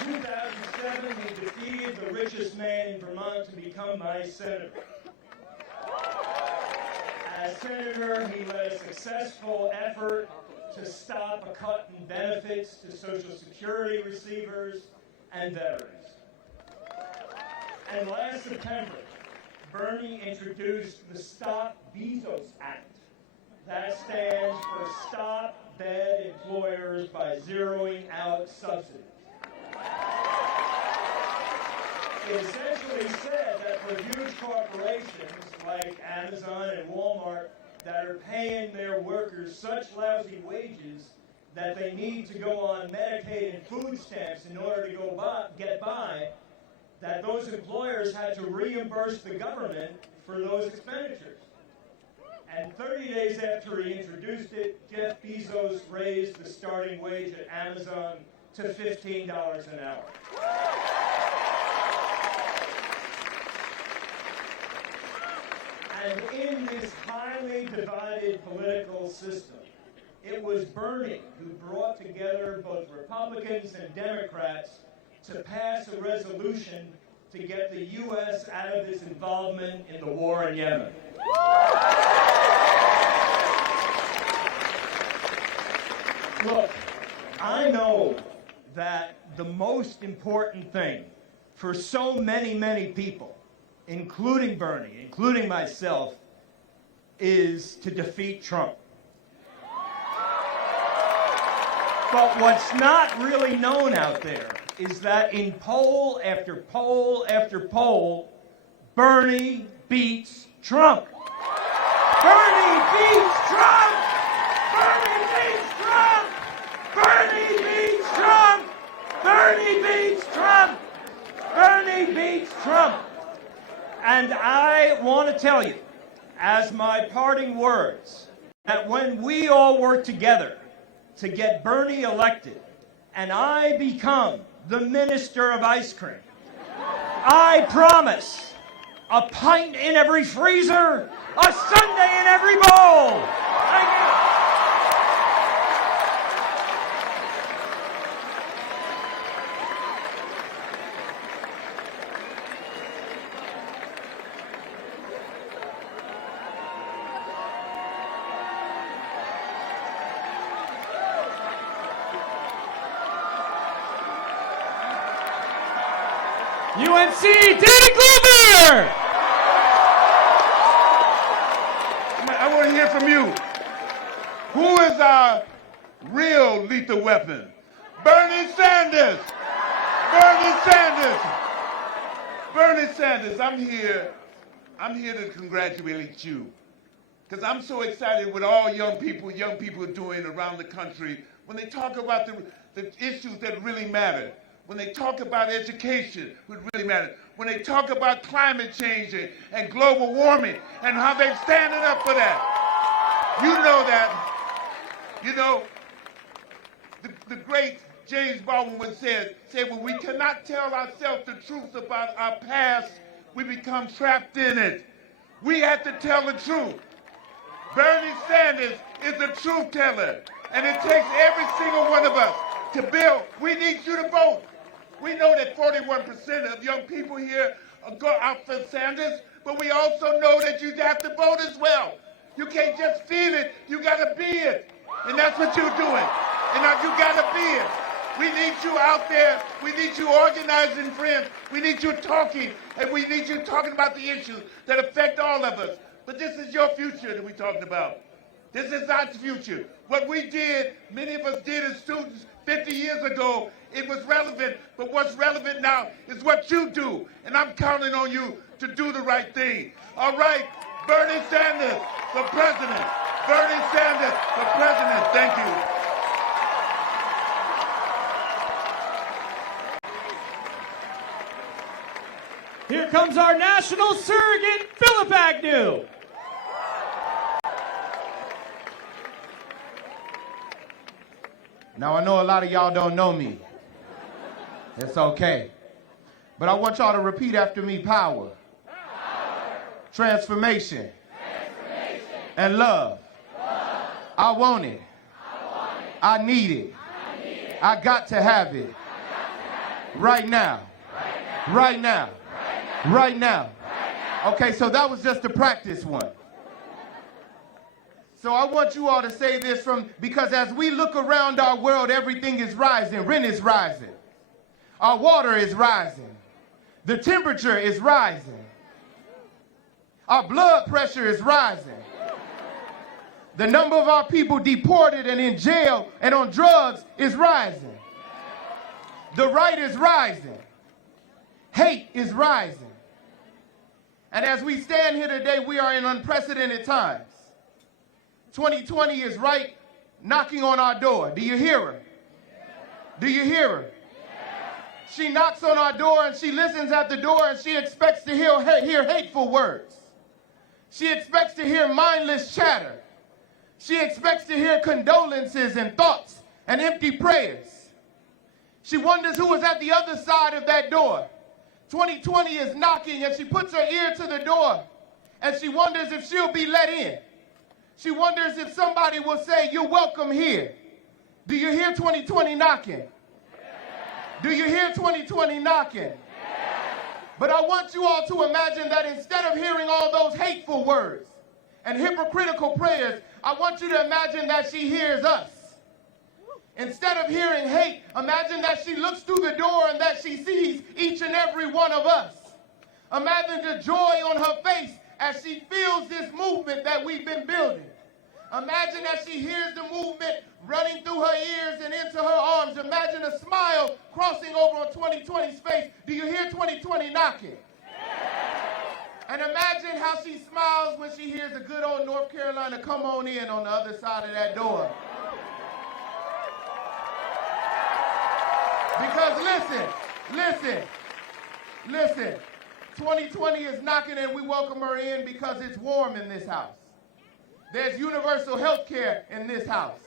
2007, he defeated the richest man in Vermont to become my senator. As senator, he led a successful effort to stop a cut in benefits to Social Security receivers and veterans. And last September, Bernie introduced the Stop Bezos Act. That stands for Stop Bad Employers by Zeroing Out Subsidies. It essentially said that for huge corporations like Amazon and Walmart that are paying their workers such lousy wages that they need to go on Medicaid and food stamps in order to get by, that those employers had to reimburse the government for those expenditures. And 30 days after he introduced it, Jeff Bezos raised the starting wage at Amazon to $15 an hour. And in this highly divided political system, it was Bernie who brought together both Republicans and Democrats to pass a resolution to get the U.S. out of its involvement in the war in Yemen. Look, I know that the most important thing for so many people, including Bernie, including myself, is to defeat Trump. But what's not really known out there is that in poll after poll after poll, Bernie beats Trump. Bernie beats Trump! Bernie beats Trump! Bernie beats Trump! Bernie beats Trump! Bernie beats Trump! And I want to tell you, as my parting words, that when we all work together to get Bernie elected and I become the Minister of Ice Cream, I promise a pint in every freezer, a sundae in every bowl. Thank you. UNC, Danny Glover! I want to hear from you. Who is our real lethal weapon? Bernie Sanders! Bernie Sanders! Bernie Sanders, I'm here to congratulate you. Because I'm so excited with all young people doing around the country when they talk about the issues that really matter. When they talk about education, what really matters. When they talk about climate change and global warming and how they're standing up for that. You know that. You know, the great James Baldwin would say, when we cannot tell ourselves the truth about our past, we become trapped in it. We have to tell the truth. Bernie Sanders is a truth teller. And it takes every single one of us to build. We need you to vote. We know that 41% of young people here go out for Sanders, but we also know that you have to vote as well. You can't just feel it, you gotta be it. And that's what you're doing. And now you gotta be it. We need you out there, we need you organizing friends, we need you talking, and we need you talking about the issues that affect all of us. But this is your future that we're talking about. This is our future. What we did, many of us did as students 50 years ago, it was relevant, but what's relevant now is what you do. And I'm counting on you to do the right thing. All right, Bernie Sanders for president. Bernie Sanders for president. Thank you. Here comes our national surrogate, Philip Agnew. Now, I know a lot of y'all don't know me. It's okay. But I want y'all to repeat after me: power, transformation, and love. I want it. I need it. I got to have it. Right now. Right now. Right now. Okay, so that was just a practice one. So I want you all to say this because as we look around our world, everything is rising. Rent is rising. Our water is rising. The temperature is rising. Our blood pressure is rising. The number of our people deported and in jail and on drugs is rising. The right is rising. Hate is rising. And as we stand here today, we are in unprecedented times. 2020 is right knocking on our door. Do you hear her? Do you hear her? She knocks on our door and she listens at the door and she expects to hear hateful words. She expects to hear mindless chatter. She expects to hear condolences and thoughts and empty prayers. She wonders who is at the other side of that door. 2020 is knocking and she puts her ear to the door and she wonders if she'll be let in. She wonders if somebody will say, "You're welcome here." Do you hear 2020 knocking? Do you hear 2020 knocking? But I want you all to imagine that instead of hearing all those hateful words and hypocritical prayers, I want you to imagine that she hears us. Instead of hearing hate, imagine that she looks through the door and that she sees each and every one of us. Imagine the joy on her face as she feels this movement that we've been building. Imagine as she hears the movement running through her ears and into her arms. Imagine a smile crossing over on 2020's face. Do you hear 2020 knocking? And imagine how she smiles when she hears the good old North Carolina come on in on the other side of that door. Because listen, 2020 is knocking and we welcome her in because it's warm in this house. There's universal health care in this house.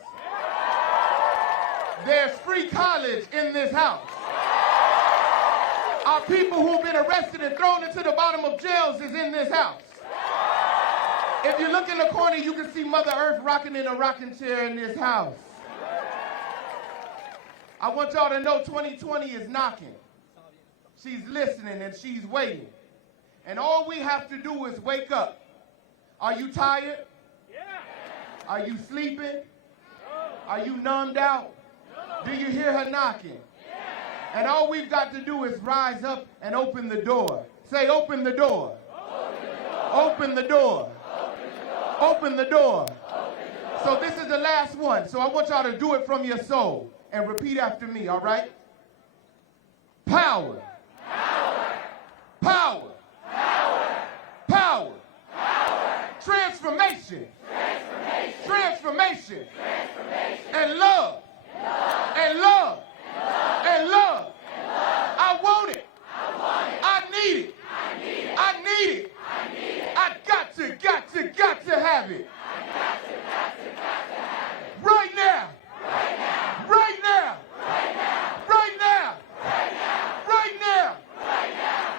There's free college in this house. Our people who've been arrested and thrown into the bottom of jails is in this house. If you look in the corner, you can see Mother Earth rocking in a rocking chair in this house. I want y'all to know 2020 is knocking. She's listening and she's waiting. And all we have to do is wake up. Are you tired? Yeah. Are you sleeping? No. Are you numbed out? No. Do you hear her knocking? Yeah. And all we've got to do is rise up and open the door. Say, open the door. Open the door. Open the door. So this is the last one. So I want y'all to do it from your soul. And repeat after me, all right? Power. Power. Power. Power. Power. Power. Transformation. Transformation. Transformation. Transformation. And love. Love. And love. Love. And love. And love. I want it. I want it. I need it. I need it. I need it. I need it. I got to have it. I got to have it. Right now. Right now. Right now. Right now. Right now. Right now. Right now. Right now.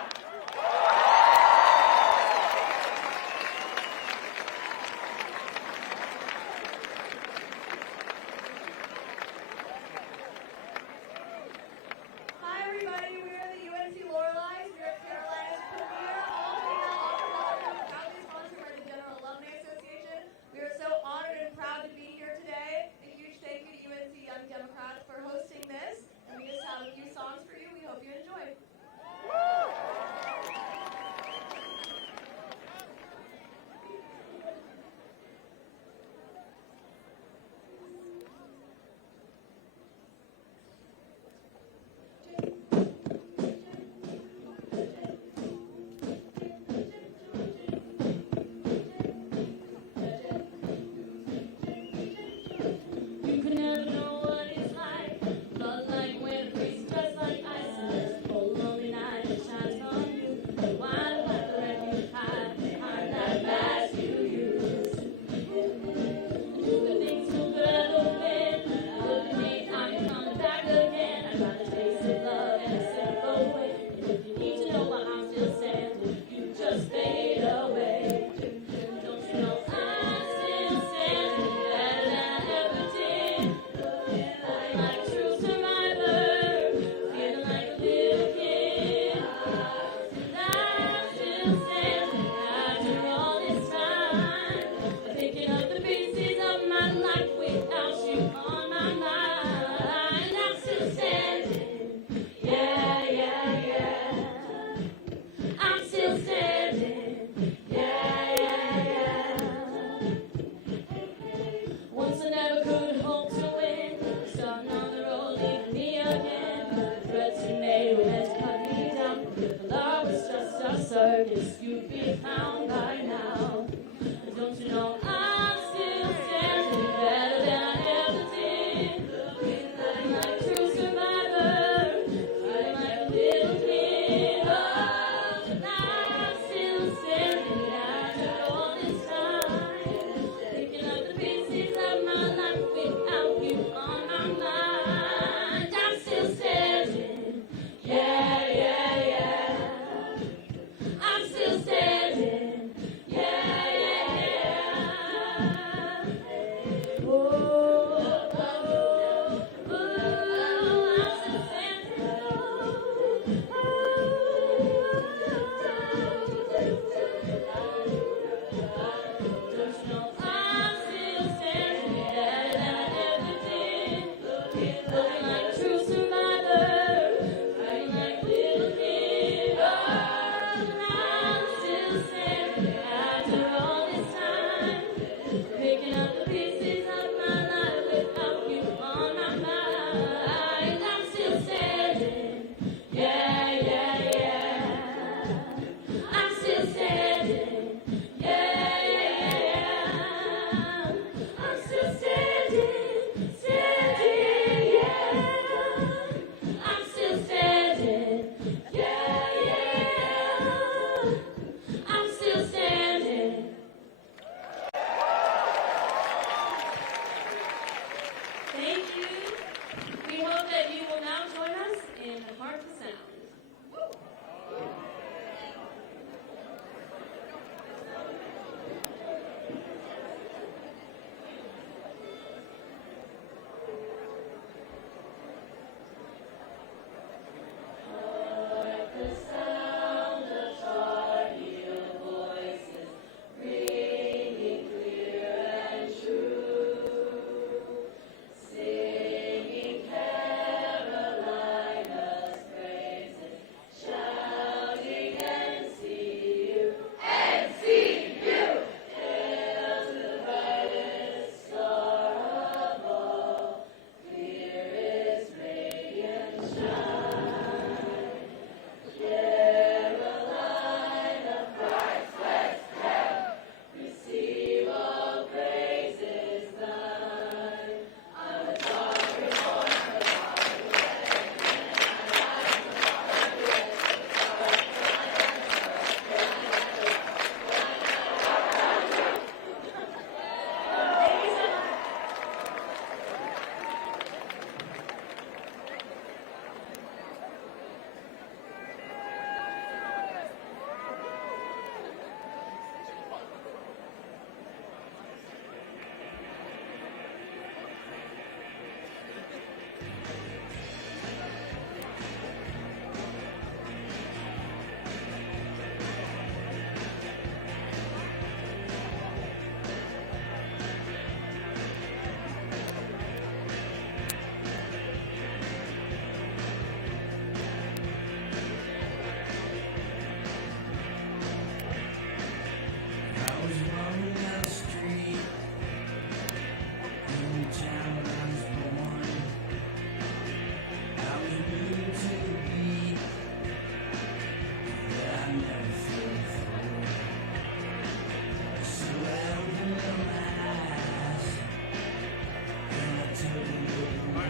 Thank you. We hope that you will now join us in Harp the Sound.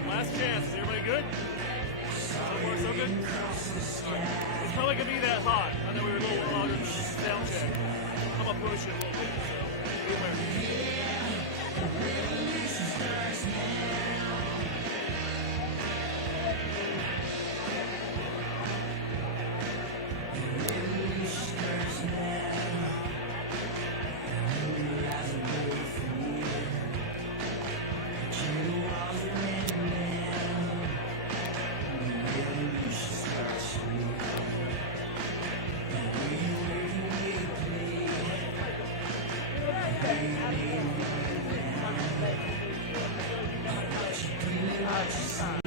Last chance. Is everybody good? So far, so good? Alright. It's probably going to be that hot. I know we were a little longer than the sound check. I'm going to push it a little bit. So,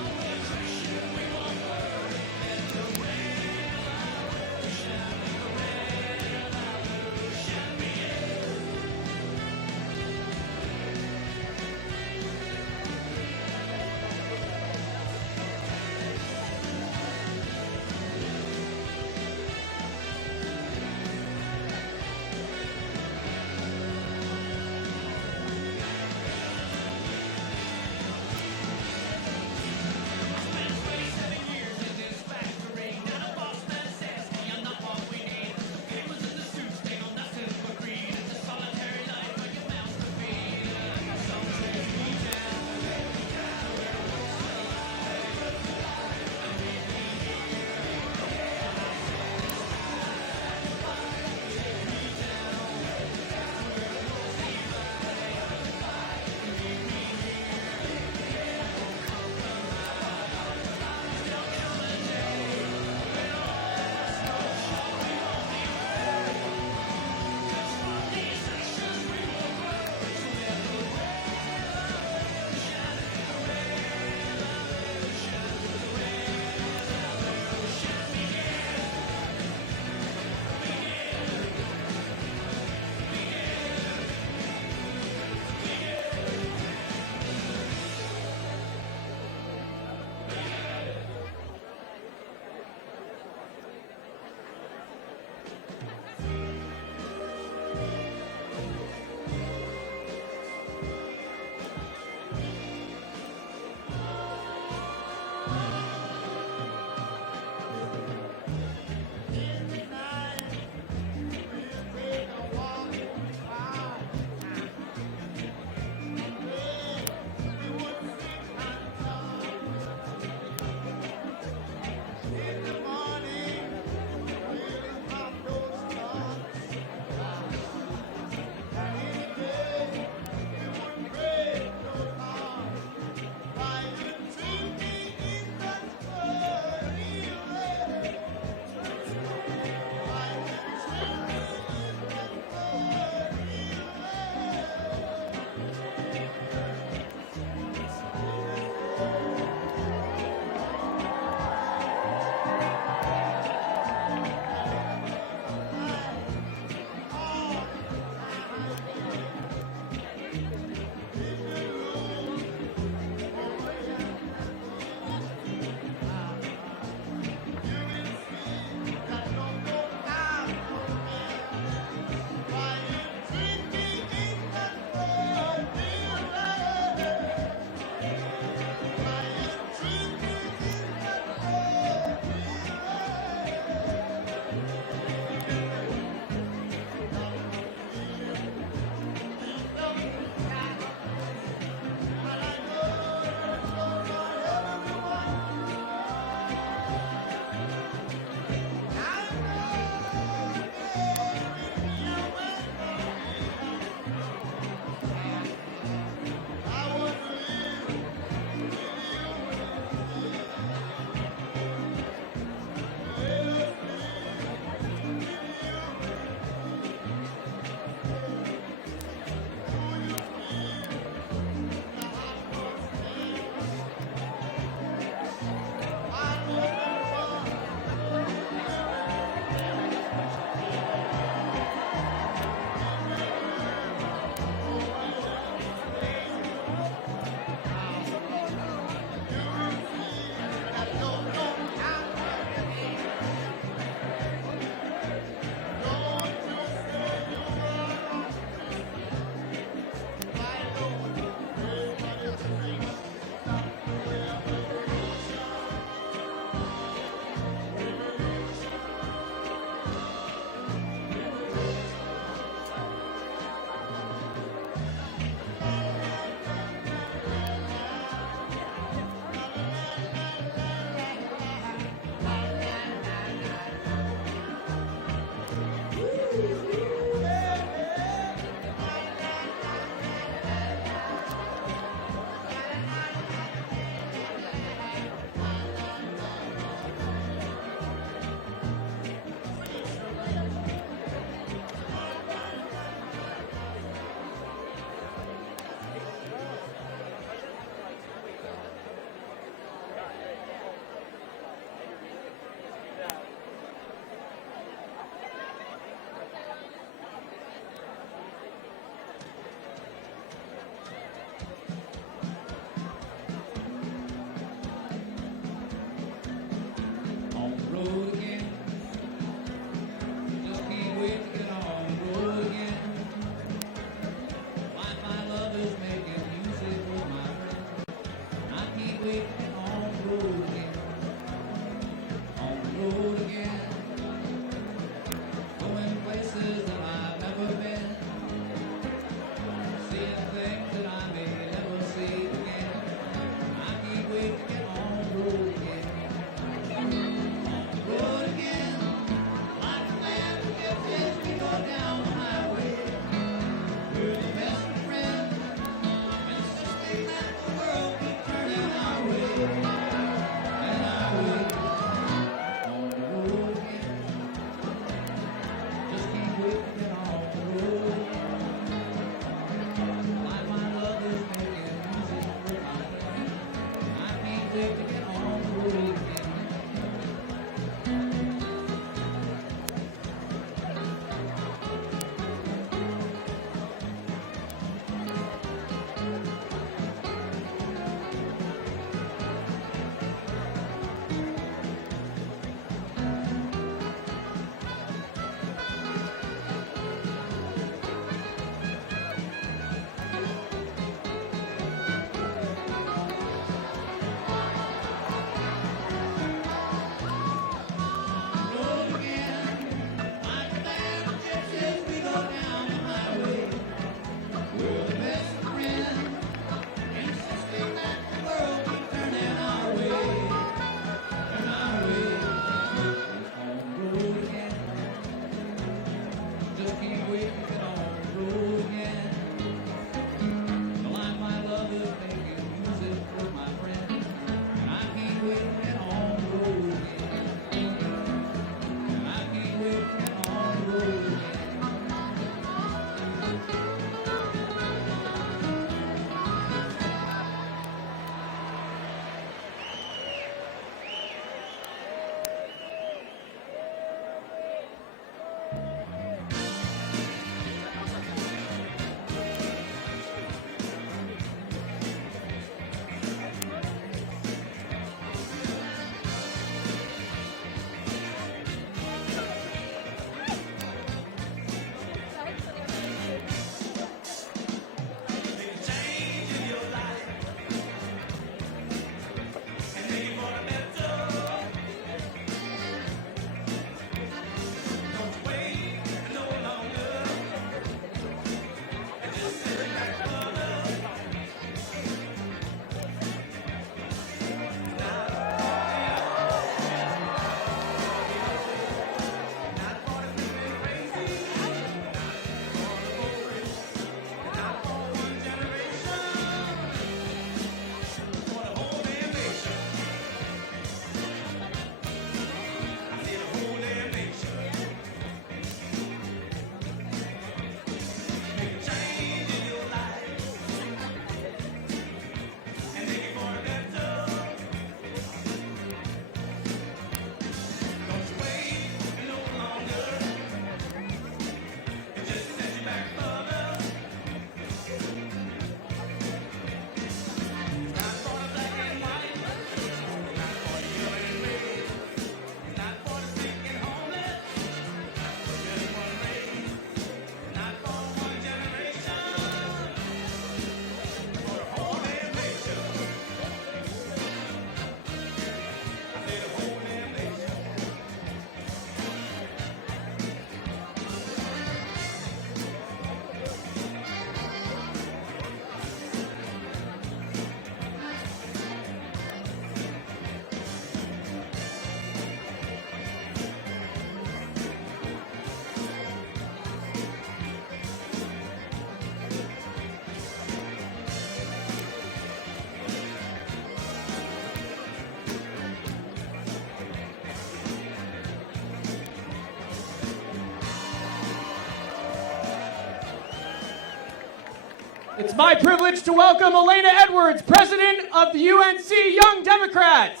It's my privilege to welcome Elena Edwards, President of the UNC Young Democrats.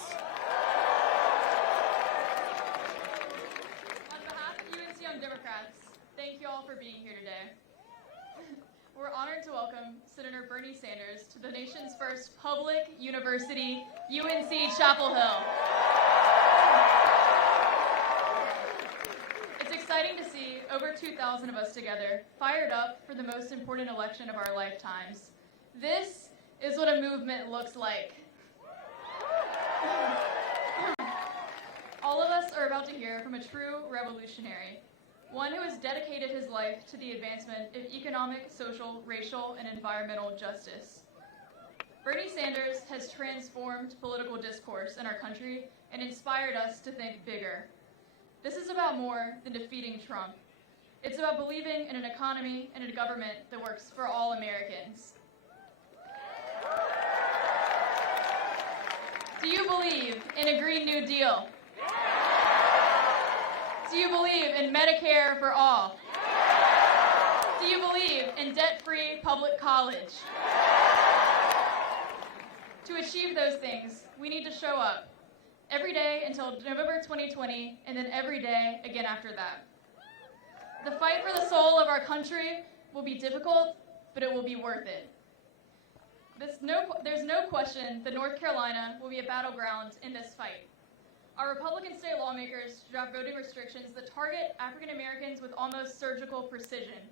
On behalf of UNC Young Democrats, thank you all for being here today. We're honored to welcome Senator Bernie Sanders to the nation's first public university, UNC Chapel Hill. It's exciting to see over 2,000 of us together, fired up for the most important election of our lifetimes. This is what a movement looks like. All of us are about to hear from a true revolutionary, one who has dedicated his life to the advancement of economic, social, racial, and environmental justice. Bernie Sanders has transformed political discourse in our country and inspired us to think bigger. This is about more than defeating Trump. It's about believing in an economy and a government that works for all Americans. Do you believe in a Green New Deal? Do you believe in Medicare for all? Do you believe in debt-free public college? To achieve those things, we need to show up every day until November 2020, and then every day again after that. The fight for the soul of our country will be difficult, but it will be worth it. There's no question that North Carolina will be a battleground in this fight. Our Republican state lawmakers draft voting restrictions that target African Americans with almost surgical precision.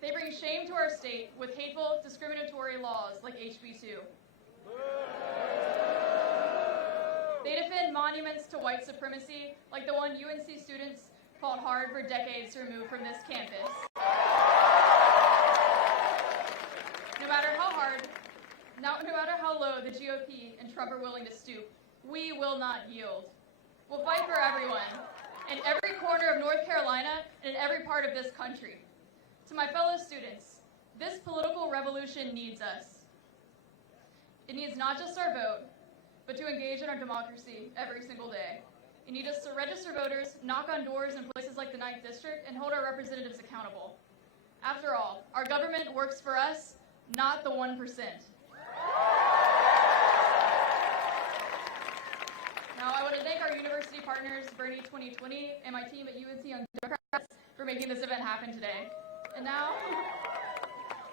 They bring shame to our state with hateful, discriminatory laws like HB 2. They defend monuments to white supremacy like the one UNC students fought hard for decades to remove from this campus. No matter how low the GOP and Trump are willing to stoop, we will not yield. We'll fight for everyone, in every corner of North Carolina and in every part of this country. To my fellow students, this political revolution needs us. It needs not just our vote, but to engage in our democracy every single day. It needs us to register voters, knock on doors in places like the 9th District, and hold our representatives accountable. After all, our government works for us, not the 1%. Now, I want to thank our university partners, Bernie 2020, and my team at UNC Young Democrats for making this event happen today. And now,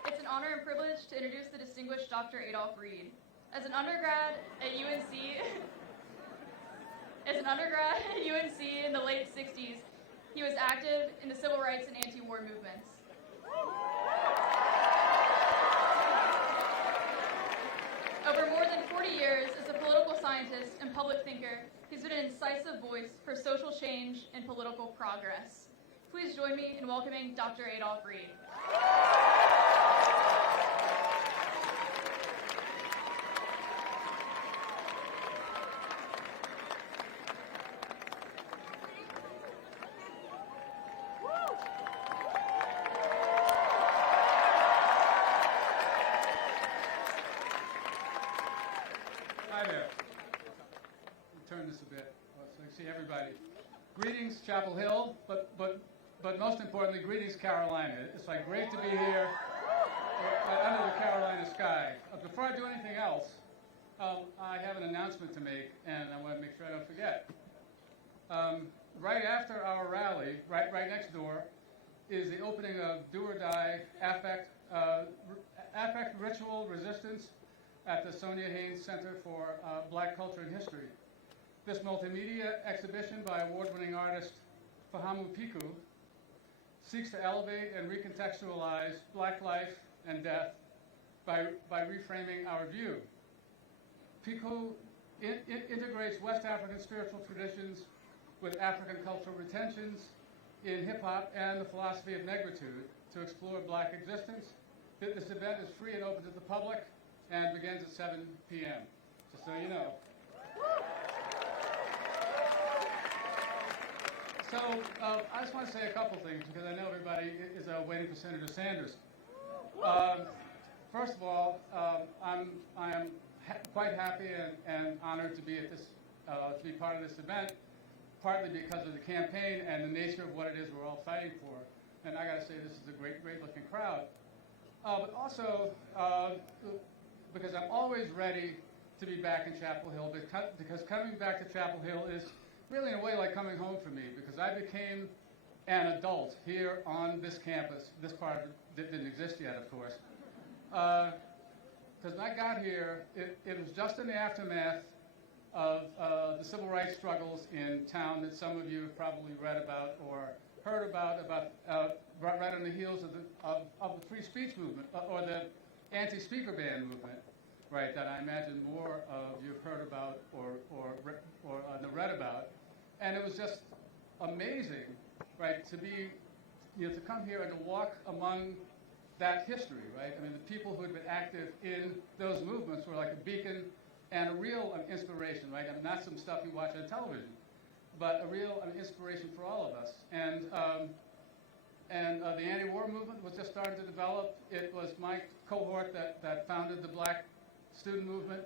it's an honor and privilege to introduce the distinguished Dr. Adolph Reed. As an undergrad at UNC in the late 60s, he was active in the civil rights and anti-war movements. Over more than 40 years as a political scientist and public thinker, he's been an incisive voice for social change and political progress. Please join me in welcoming Dr. Adolph Reed. Hi there. Turn this a bit so you see everybody. Greetings, Chapel Hill, but most importantly, greetings, Carolina. It's like great to be here under the Carolina sky. Before I do anything else, I have an announcement to make, and I want to make sure I don't forget. Right after our rally, right next door, is the opening of Do or Die Affect Ritual Resistance at the Sonia Haynes Center for Black Culture and History. This multimedia exhibition by award-winning artist Fahamu Piku seeks to elevate and recontextualize Black life and death by reframing our view. Piku integrates West African spiritual traditions with African cultural retentions in hip-hop and the philosophy of negritude to explore Black existence. This event is free and open to the public and begins at 7 p.m., just so you know. So I just want to say a couple things because I know everybody is waiting for Senator Sanders. First of all, I am quite happy and honored to be at this, to be part of this event, partly because of the campaign and the nature of what it is we're all fighting for. and I got to say this is a great, great-looking crowd. But also because I'm always ready to be back in Chapel Hill, because coming back to Chapel Hill is really in a way like coming home for me, because I became an adult here on this campus. This part didn't exist yet, of course. Because when I got here, it was just in the aftermath of the civil rights struggles in town that some of you have probably read about or heard about right on the heels of the free speech movement, or the anti-speaker ban movement, right, that I imagine more of you have heard about or read about. And it was just amazing, right, to be, to come here and to walk among that history, right? I mean, the people who had been active in those movements were like a beacon and a real inspiration, right? I mean, not some stuff you watch on television, but a real inspiration for all of us. And the anti-war movement was just starting to develop. It was my cohort that founded the Black student movement.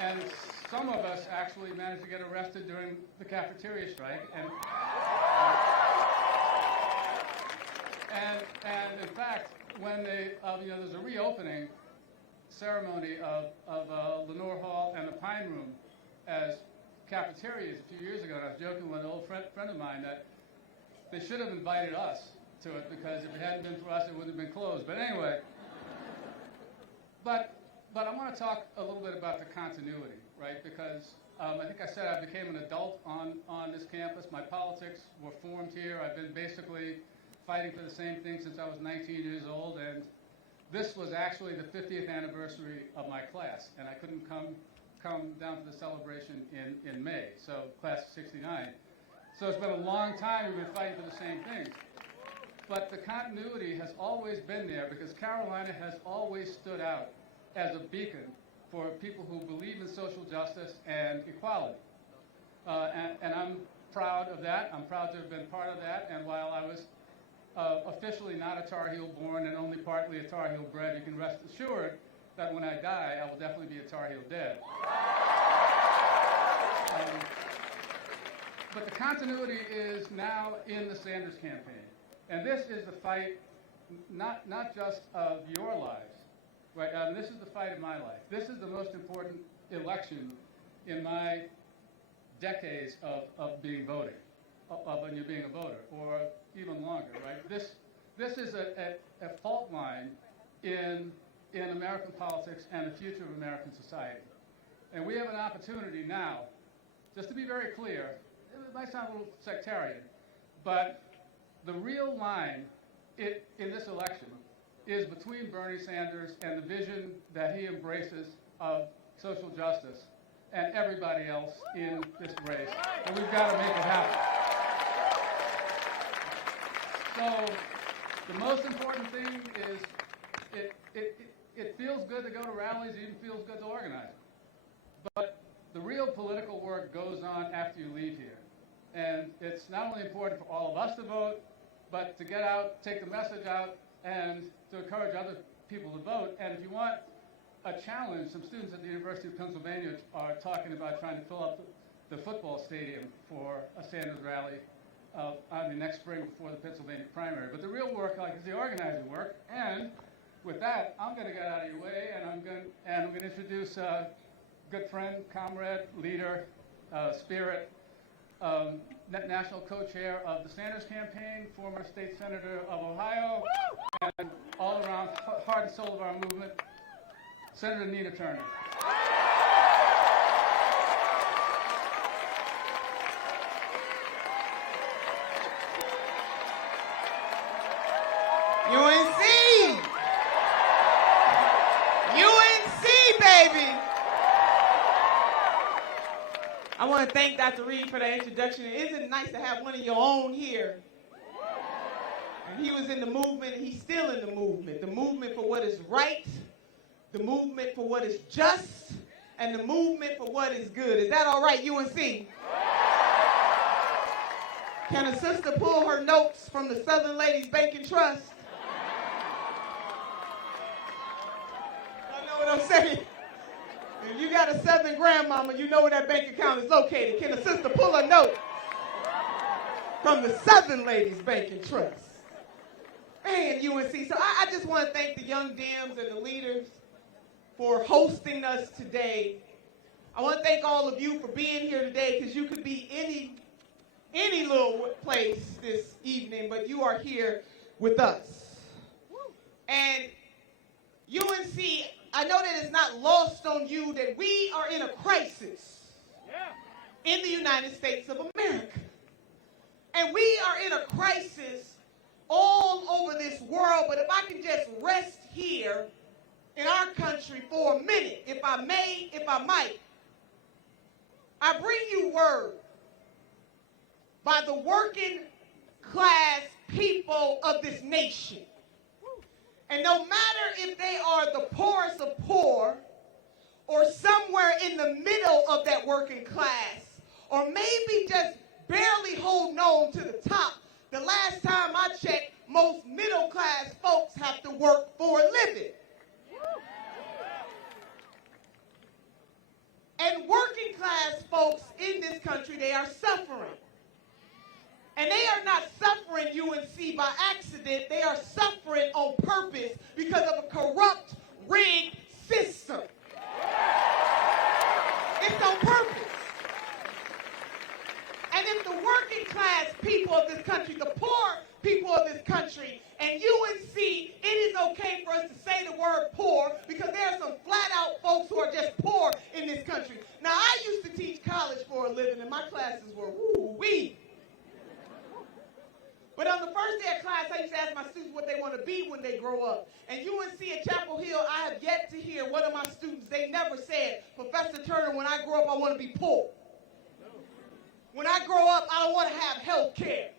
And some of us actually managed to get arrested during the cafeteria strike. And in fact, when there's a reopening ceremony of Lenore Hall and the Pine Room as cafeterias a few years ago, and I was joking with an old friend of mine that they should have invited us to it, because if it hadn't been for us, it wouldn't have been closed. But anyway, but I want to talk a little bit about the continuity, right? Because I think I said I became an adult on this campus. My politics were formed here. I've been basically fighting for the same thing since I was 19 years old, and this was actually the 50th anniversary of my class, and I couldn't come down to the celebration in May, so class of 69. So it's been a long time we've been fighting for the same things. But the continuity has always been there, because Carolina has always stood out as a beacon for people who believe in social justice and equality. And I'm proud of that. I'm proud to have been part of that. And while I was officially not a Tar Heel born and only partly a Tar Heel bred, you can rest assured that when I die, I will definitely be a Tar Heel dead. But the continuity is now in the Sanders campaign. And this is the fight not just of your lives, right? This is the fight of my life. This is the most important election in my decades of being voting, of you being a voter, or even longer, right? This is a fault line in American politics and the future of American society. And we have an opportunity now, just to be very clear, it might sound a little sectarian, but the real line in this election is between Bernie Sanders and the vision that he embraces of social justice and everybody else in this race. And we've got to make it happen. So the most important thing is it feels good to go to rallies, it even feels good to organize. But the real political work goes on after you leave here. And it's not only important for all of us to vote, but to get out, take the message out, and to encourage other people to vote. And if you want a challenge, some students at the University of Pennsylvania are talking about trying to fill up the football stadium for a Sanders rally on the next spring before the Pennsylvania primary. But the real work is the organizing work. And with that, I'm going to get out of your way, and I'm going to introduce a good friend, comrade, leader, spirit, national co-chair of the Sanders campaign, former state senator of Ohio, and all around heart and soul of our movement, Senator Nina Turner. UNC! UNC, baby! I want to thank Dr. Reed for that introduction. Isn't it nice to have one of your own here? And he was in the movement, and he's still in the movement for what is right, the movement for what is just, and the movement for what is good. Is that all right, UNC? Can a sister pull her notes from the Southern Ladies Bank and Trust? I know what I'm saying. If you got a Southern grandmama, you know where that bank account is located. Can a sister pull a note from the Southern Ladies Bank and Trust? And UNC. So I just want to thank the young Dems and the leaders for hosting us today. I want to thank all of you for being here today, because you could be any little place this evening, but you are here with us. And UNC, I know that it's not lost on you that we are in a crisis in the United States of America. And we are in a crisis all over this world, but if I can just rest here in our country for a minute, if I might, I bring you word by the working class people of this nation. And no matter if they are the poorest of poor, or somewhere in the middle of that working class, or maybe just barely holding on to the top, the last time I checked, most middle class folks have to work for a living. And working class folks in this country, they are suffering. And they are not suffering, UNC, by accident. They are suffering on purpose because of a corrupt, rigged system. It's on purpose. And if the working class people of this country, the poor people of this country, and UNC, it is okay for us to say the word poor, because there are some flat-out folks who are just poor in this country. Now, I used to teach college for a living, and my classes were woo-wee. But on the first day of class, I used to ask my students what they want to be when they grow up. And UNC at Chapel Hill, I have yet to hear one of my students, they never said, Professor Turner, when I grow up, I want to be poor. When I grow up, I don't want to have health care.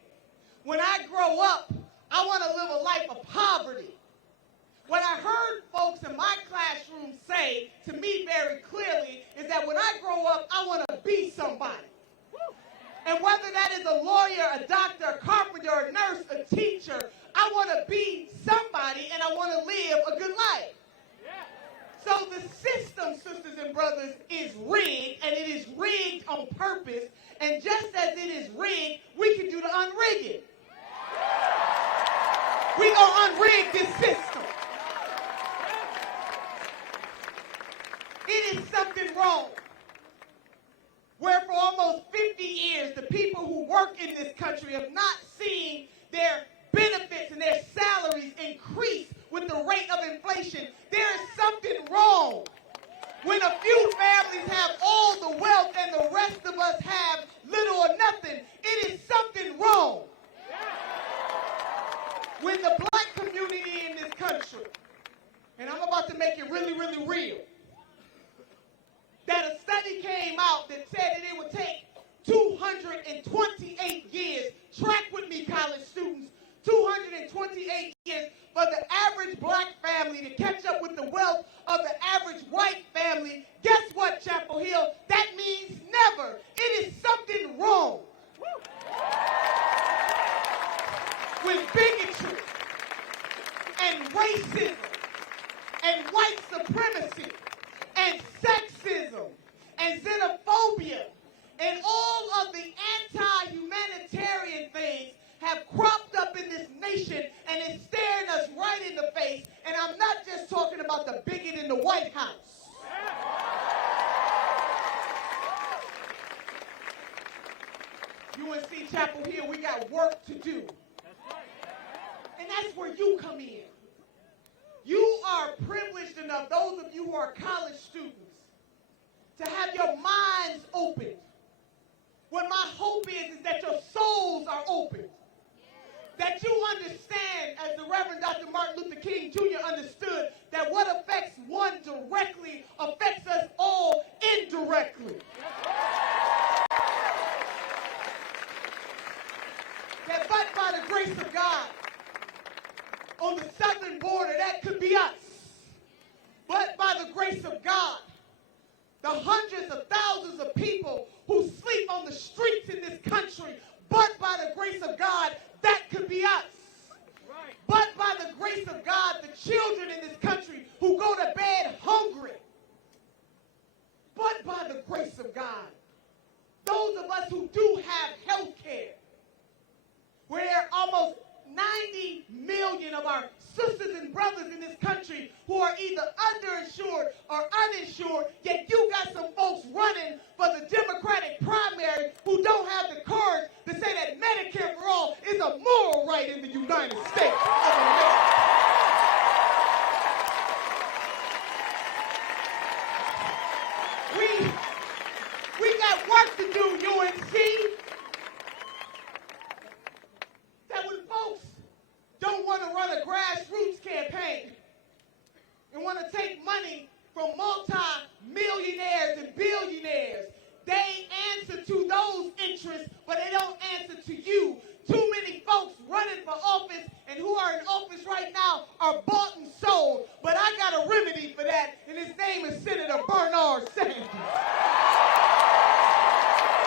When I grow up, I want to live a life of poverty. What I heard folks in my classroom say to me very clearly is that when I grow up, I want to be somebody. And whether that is a lawyer, a doctor, a carpenter, a nurse, a teacher, I want to be somebody, and I want to live a good life. So the system, sisters and brothers, is rigged, and it is rigged on purpose. And just as it is rigged, we can do to unrig it. We're going to unrig this system. It is something wrong. Where for almost 50 years, the people who work in this country have not seen their benefits and their salaries increase with the rate of inflation. There is something wrong. When a few families have all the wealth and the rest of us have little or nothing, it is something wrong. When the black community in this country, and I'm about to make it really, really real, that a study came out that said that it would take 228 years, track with me, college students, 228 years for the average black family to catch up with the wealth of the average white family. Guess what, Chapel Hill? That means never. It is something wrong. With bigotry and racism and white supremacy and sexism and xenophobia and all of the anti-humanitarian things have cropped up in this nation, and it's staring us right in the face. And I'm not just talking about the bigot in the White House. UNC Chapel Hill, we got work to do. And that's where you come in. You are privileged enough, those of you who are college students, to have your minds opened. What my hope is that your souls are opened. That you understand, as the Reverend Dr. Martin Luther King Jr. understood, that what affects one directly affects us all indirectly. That but by the grace of God, on the southern border, that could be us. But by the grace of God, the hundreds of thousands of people who sleep on the streets in this country, but by the grace of God, that could be us. Right. But by the grace of God, the children in this country who go to bed hungry, who are either underinsured or uninsured, yet you got some folks running for the Democratic primary who don't have the courage to say that Medicare for all is a moral right in the United States of America. We got work to do, UNC. That when folks don't want to run a grassroots campaign and want to take money from multi-millionaires and billionaires, they answer to those interests, but they don't answer to you. Too many folks running for office and who are in office right now are bought and sold, but I got a remedy for that, and his name is Senator Bernard Sanders.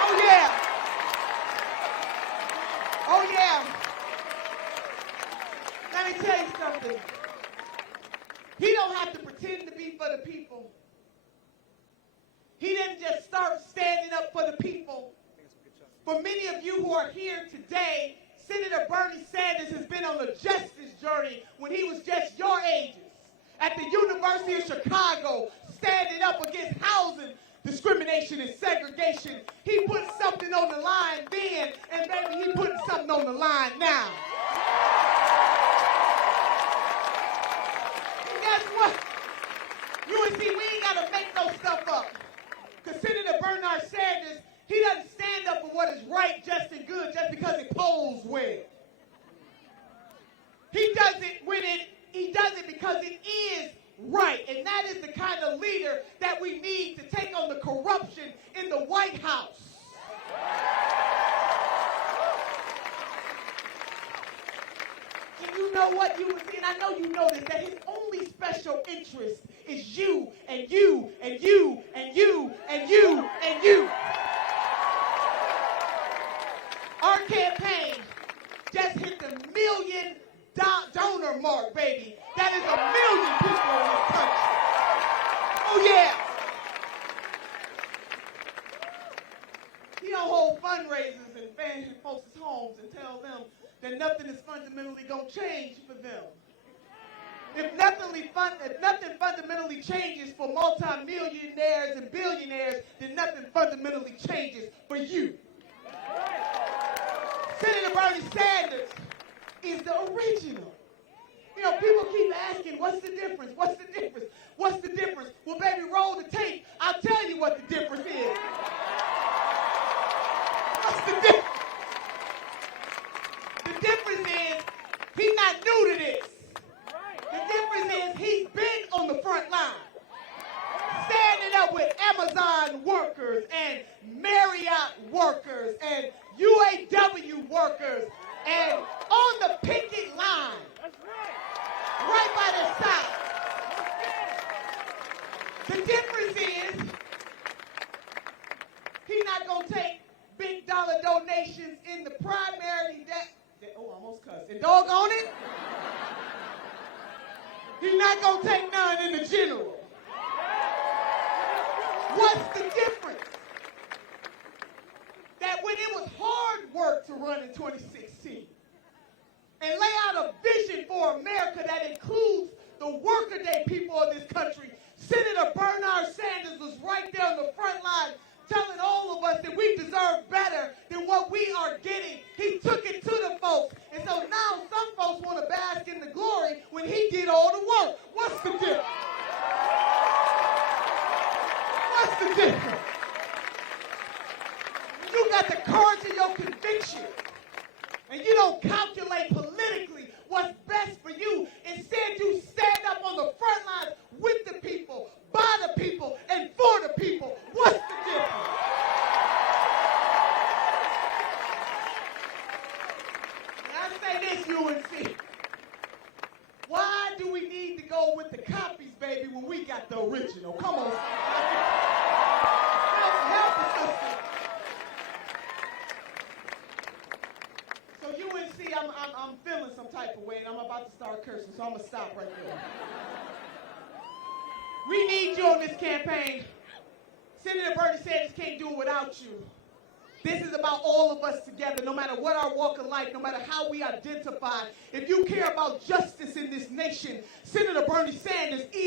Oh, yeah. Oh, yeah. Let me tell you something. He don't have to pretend to be for the people. He didn't just start standing up for the people. For many of you who are here today, Senator Bernie Sanders has been on the justice journey when he was just your ages. At the University of Chicago, standing up against housing discrimination and segregation. He put something on the line then, and baby, he putting something on the line now. And guess what? UNC, we ain't got to make no stuff up. Because Senator Bernard Sanders, he doesn't stand up for what is right, just, and good just because it polls well. He does it because it is right. And that is the kind of leader that we need to take on the corruption in the White House. And you know what, you would see, and I know you know this, that his only special interest is you and you and you and you and you and you. Our campaign just hit the $1 million donor mark, baby. That is 1 million people in this country. Oh, yeah. He don't hold fundraisers and fan folks' homes and tell them that nothing is fundamentally going to change for them. If nothing fundamentally changes for multimillionaires and billionaires, then nothing fundamentally changes for you. Senator Bernie Sanders is the original. You know, people keep asking, what's the difference? What's the difference? What's the difference? Well, baby, roll the tape. I'll tell you what the difference is. What's the difference? The difference is he's not new to this. The difference is he's been on the front line, standing up with Amazon workers and Marriott workers and UAW workers and on the picket line, right by their side. The difference is he's not going to take big dollar donations in the primary. Oh, I almost cussed. And doggone it, he's not going to take none in the general. What's the difference? That when it was hard work to run in 2016 and lay out a vision for America that includes the workaday people of this country, Senator Bernard Sanders was right there on the front line telling all of us that we deserve better than what we are getting. He took it to the folks. And so now some folks want to bask in the glory when he did all the work. What's the difference? What's the difference? You got the courage of your conviction, and you don't calculate politically what's best for you. Instead, you stand up on the front lines with the people, by the people, and for the people. What's the difference? And I say this, UNC. Why do we need to go with the copies, baby, when we got the original? Come on. Help the system. So UNC, I'm feeling some type of way, and I'm about to start cursing, so I'm going to stop right there. We need you on this campaign. Senator Bernie Sanders can't do it without you. This is about all of us together, no matter what our walk of life, no matter how we identify. If you care about justice in this nation, Senator Bernie Sanders is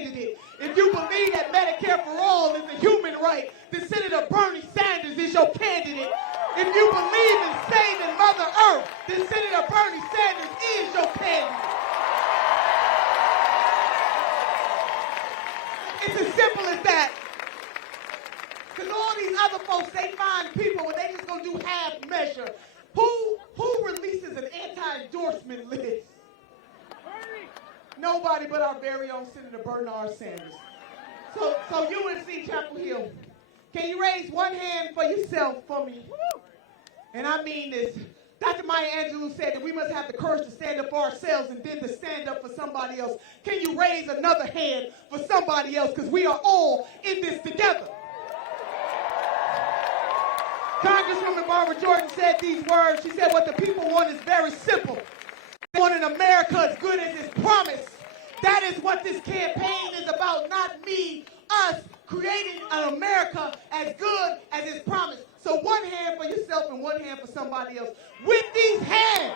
candidate. If you believe that Medicare for all is a human right, then Senator Bernie Sanders is your candidate. If you believe in saving Mother Earth, then Senator Bernie Sanders is your candidate. It's as simple as that. Because all these other folks, they find people where they just gonna do half measure. Who releases an anti-endorsement list? Nobody but our very own Senator Bernard Sanders. So UNC Chapel Hill, can you raise one hand for yourself for me? And I mean this. Dr. Maya Angelou said that we must have the courage to stand up for ourselves and then to stand up for somebody else. Can you raise another hand for somebody else? Because we are all in this together. Congresswoman Barbara Jordan said these words. She said what the people want is very simple. They want an America as good as its promise. That is what this campaign is about, not me, us, creating an America as good as its promise. So one hand for yourself and one hand for somebody else. With these hands,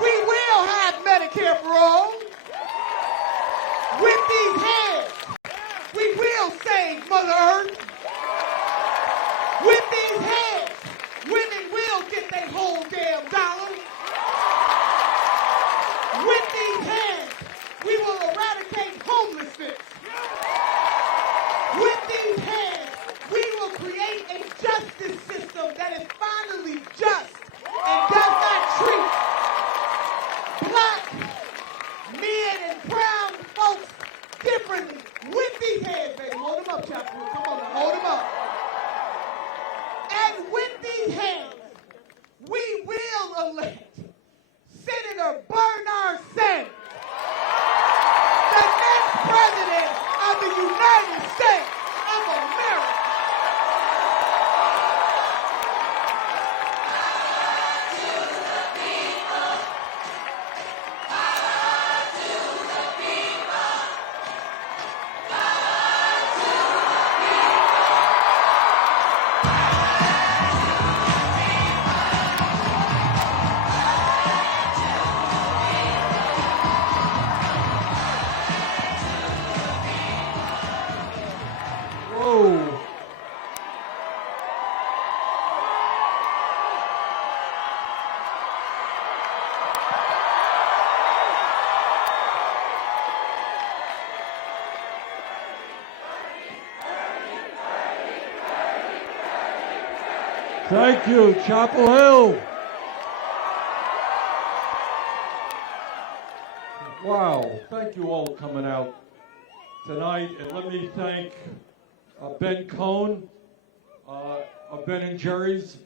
we will have Medicare for all. With these hands, we will save Mother Earth. With these hands, women will get their whole damn dollar. With these hands, we will eradicate homelessness. With these hands, we will create a justice system that is finally just and does not treat black men and brown folks differently. With these hands, baby, hold them up, Chapel. Come on, now, hold them up. And with these hands, we will elect Senator Bernard Sanders, the next president of the United States of America. Whoa. Thank you, Chapel Hill. Wow, thank you all coming out tonight. And let me thank Ben Cohn of Ben and Jerry's.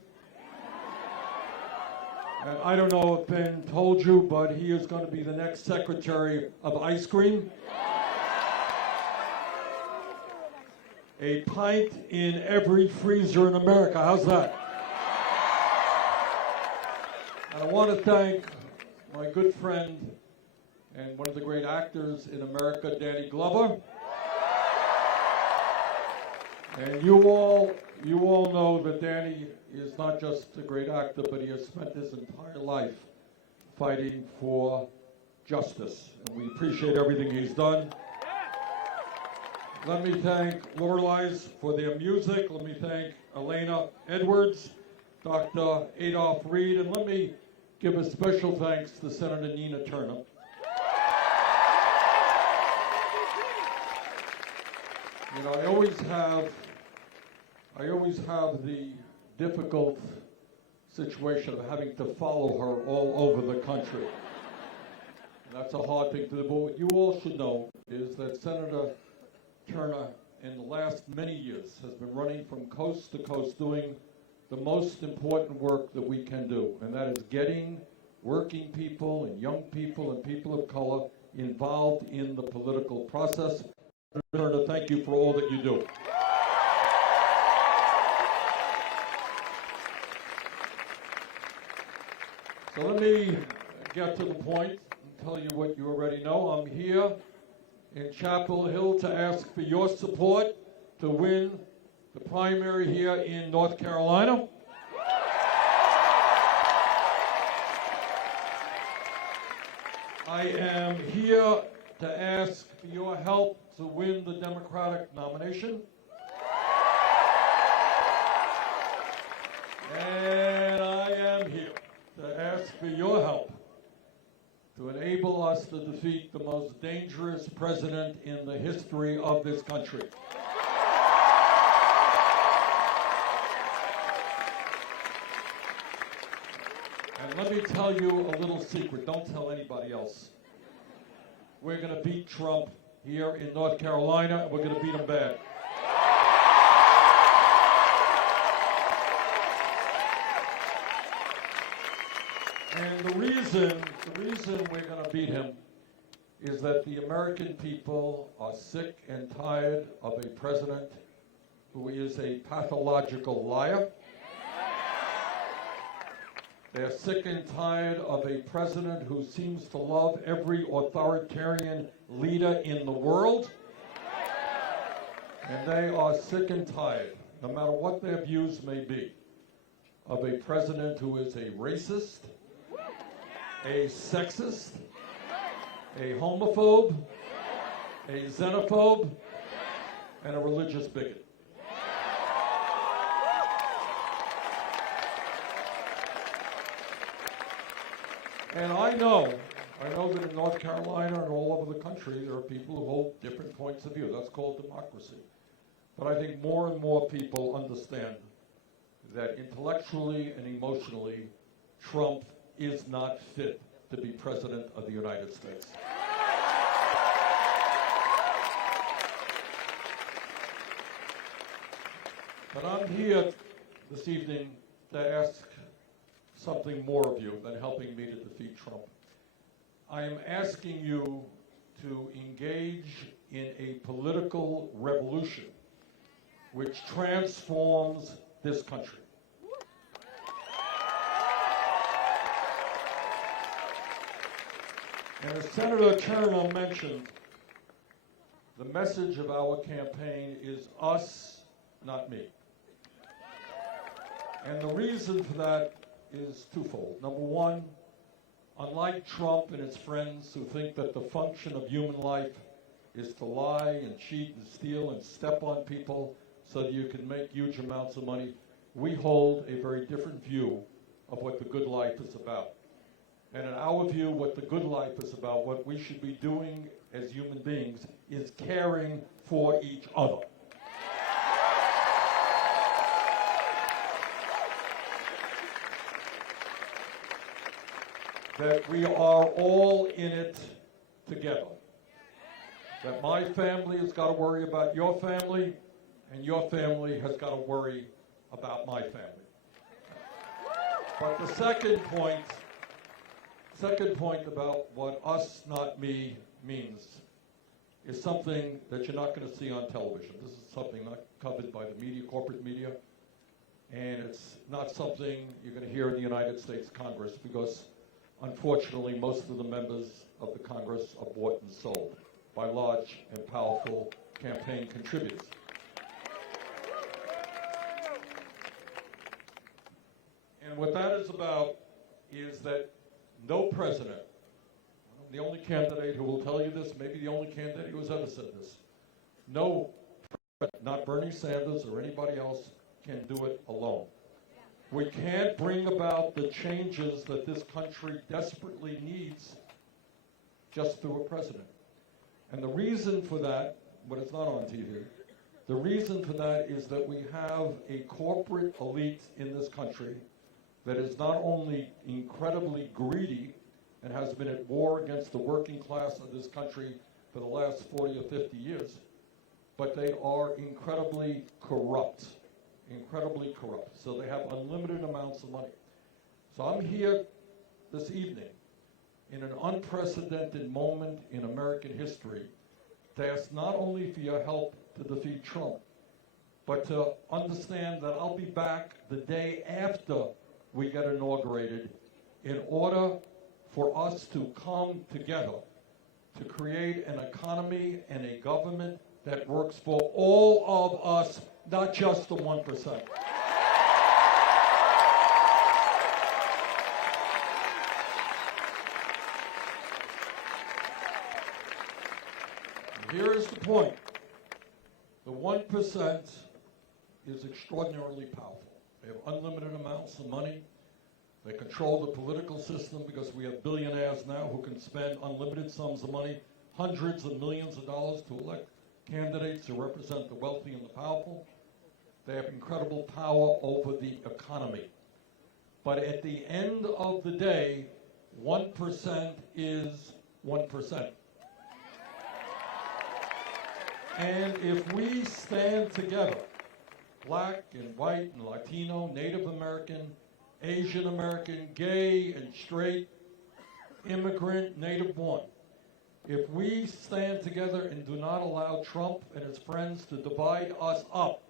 And I don't know if Ben told you, but he is going to be the next Secretary of Ice Cream. A pint in every freezer in America. How's that? And I want to thank my good friend and one of the great actors in America, Danny Glover. And you all know that Danny is not just a great actor, but he has spent his entire life fighting for justice. And we appreciate everything he's done. Let me thank Loreley's for their music. Let me thank Elena Edwards, Dr. Adolph Reed, and let me give a special thanks to Senator Nina Turner. You know, I always have the difficult situation of having to follow her all over the country. And that's a hard thing to do. But what you all should know is that Senator Turner, in the last many years, has been running from coast to coast doing the most important work that we can do, and that is getting working people and young people and people of color involved in the political process. Senator Turner, thank you for all that you do. So let me get to the point and tell you what you already know. I'm here in Chapel Hill to ask for your support to win the primary here in North Carolina. I am here to ask for your help to win the Democratic nomination. And I am here to ask for your help to enable us to defeat the most dangerous president in the history of this country. And let me tell you a little secret. Don't tell anybody else. We're going to beat Trump here in North Carolina, and we're going to beat him bad. And the reason we're going to beat him is that the American people are sick and tired of a president who is a pathological liar. They're sick and tired of a president who seems to love every authoritarian leader in the world. And they are sick and tired, no matter what their views may be, of a president who is a racist, a sexist, a homophobe, a xenophobe, and a religious bigot. And I know that in North Carolina and all over the country, there are people who hold different points of view. That's called democracy. But I think more and more people understand that intellectually and emotionally, Trump is not fit to be president of the United States. But I'm here this evening to ask something more of you than helping me to defeat Trump. I am asking you to engage in a political revolution which transforms this country. And as Senator Turner mentioned, the message of our campaign is us, not me. And the reason for that is twofold. Number one, unlike Trump and his friends who think that the function of human life is to lie and cheat and steal and step on people so that you can make huge amounts of money, we hold a very different view of what the good life is about. And in our view, what the good life is about, what we should be doing as human beings, is caring for each other. That we are all in it together. That my family has got to worry about your family, and your family has got to worry about my family. But the second point about what us, not me, means is something that you're not going to see on television. This is something not covered by the media, corporate media, and it's not something you're going to hear in the United States Congress because, unfortunately, most of the members of the Congress are bought and sold by large and powerful campaign contributors. And what that is about is that no president, the only candidate who will tell you this, maybe the only candidate who has ever said this, no president, not Bernie Sanders or anybody else, can do it alone. We can't bring about the changes that this country desperately needs just through a president. And the reason for that, but it's not on TV, the reason for that is that we have a corporate elite in this country that is not only incredibly greedy and has been at war against the working class of this country for the last 40 or 50 years, but they are incredibly corrupt. Incredibly corrupt. So they have unlimited amounts of money. So I'm here this evening in an unprecedented moment in American history to ask not only for your help to defeat Trump, but to understand that I'll be back the day after we get inaugurated in order for us to come together to create an economy and a government that works for all of us, not just the 1%. Here is the point. The 1% is extraordinarily powerful. They have unlimited amounts of money. They control the political system because we have billionaires now who can spend unlimited sums of money, hundreds of millions of dollars to elect candidates who represent the wealthy and the powerful. They have incredible power over the economy. But at the end of the day, 1% is 1%. And if we stand together, black and white and Latino, Native American, Asian American, gay and straight, immigrant, native born, if we stand together and do not allow Trump and his friends to divide us up,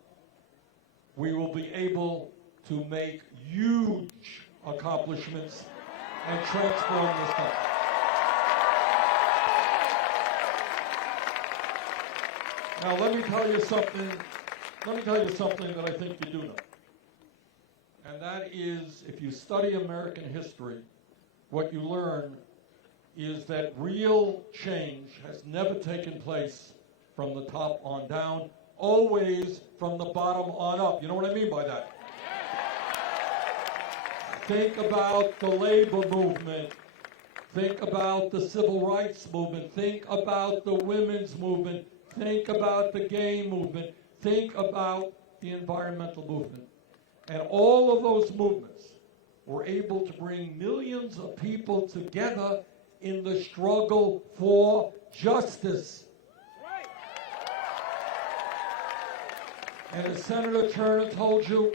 we will be able to make huge accomplishments and transform this country. Now, let me tell you something that I think you do know. And that is, if you study American history, what you learn is that real change has never taken place from the top on down, always from the bottom on up. You know what I mean by that? Think about the labor movement. Think about the civil rights movement. Think about the women's movement. Think about the gay movement. Think about the environmental movement. And all of those movements were able to bring millions of people together in the struggle for justice. And as Senator Turner told you,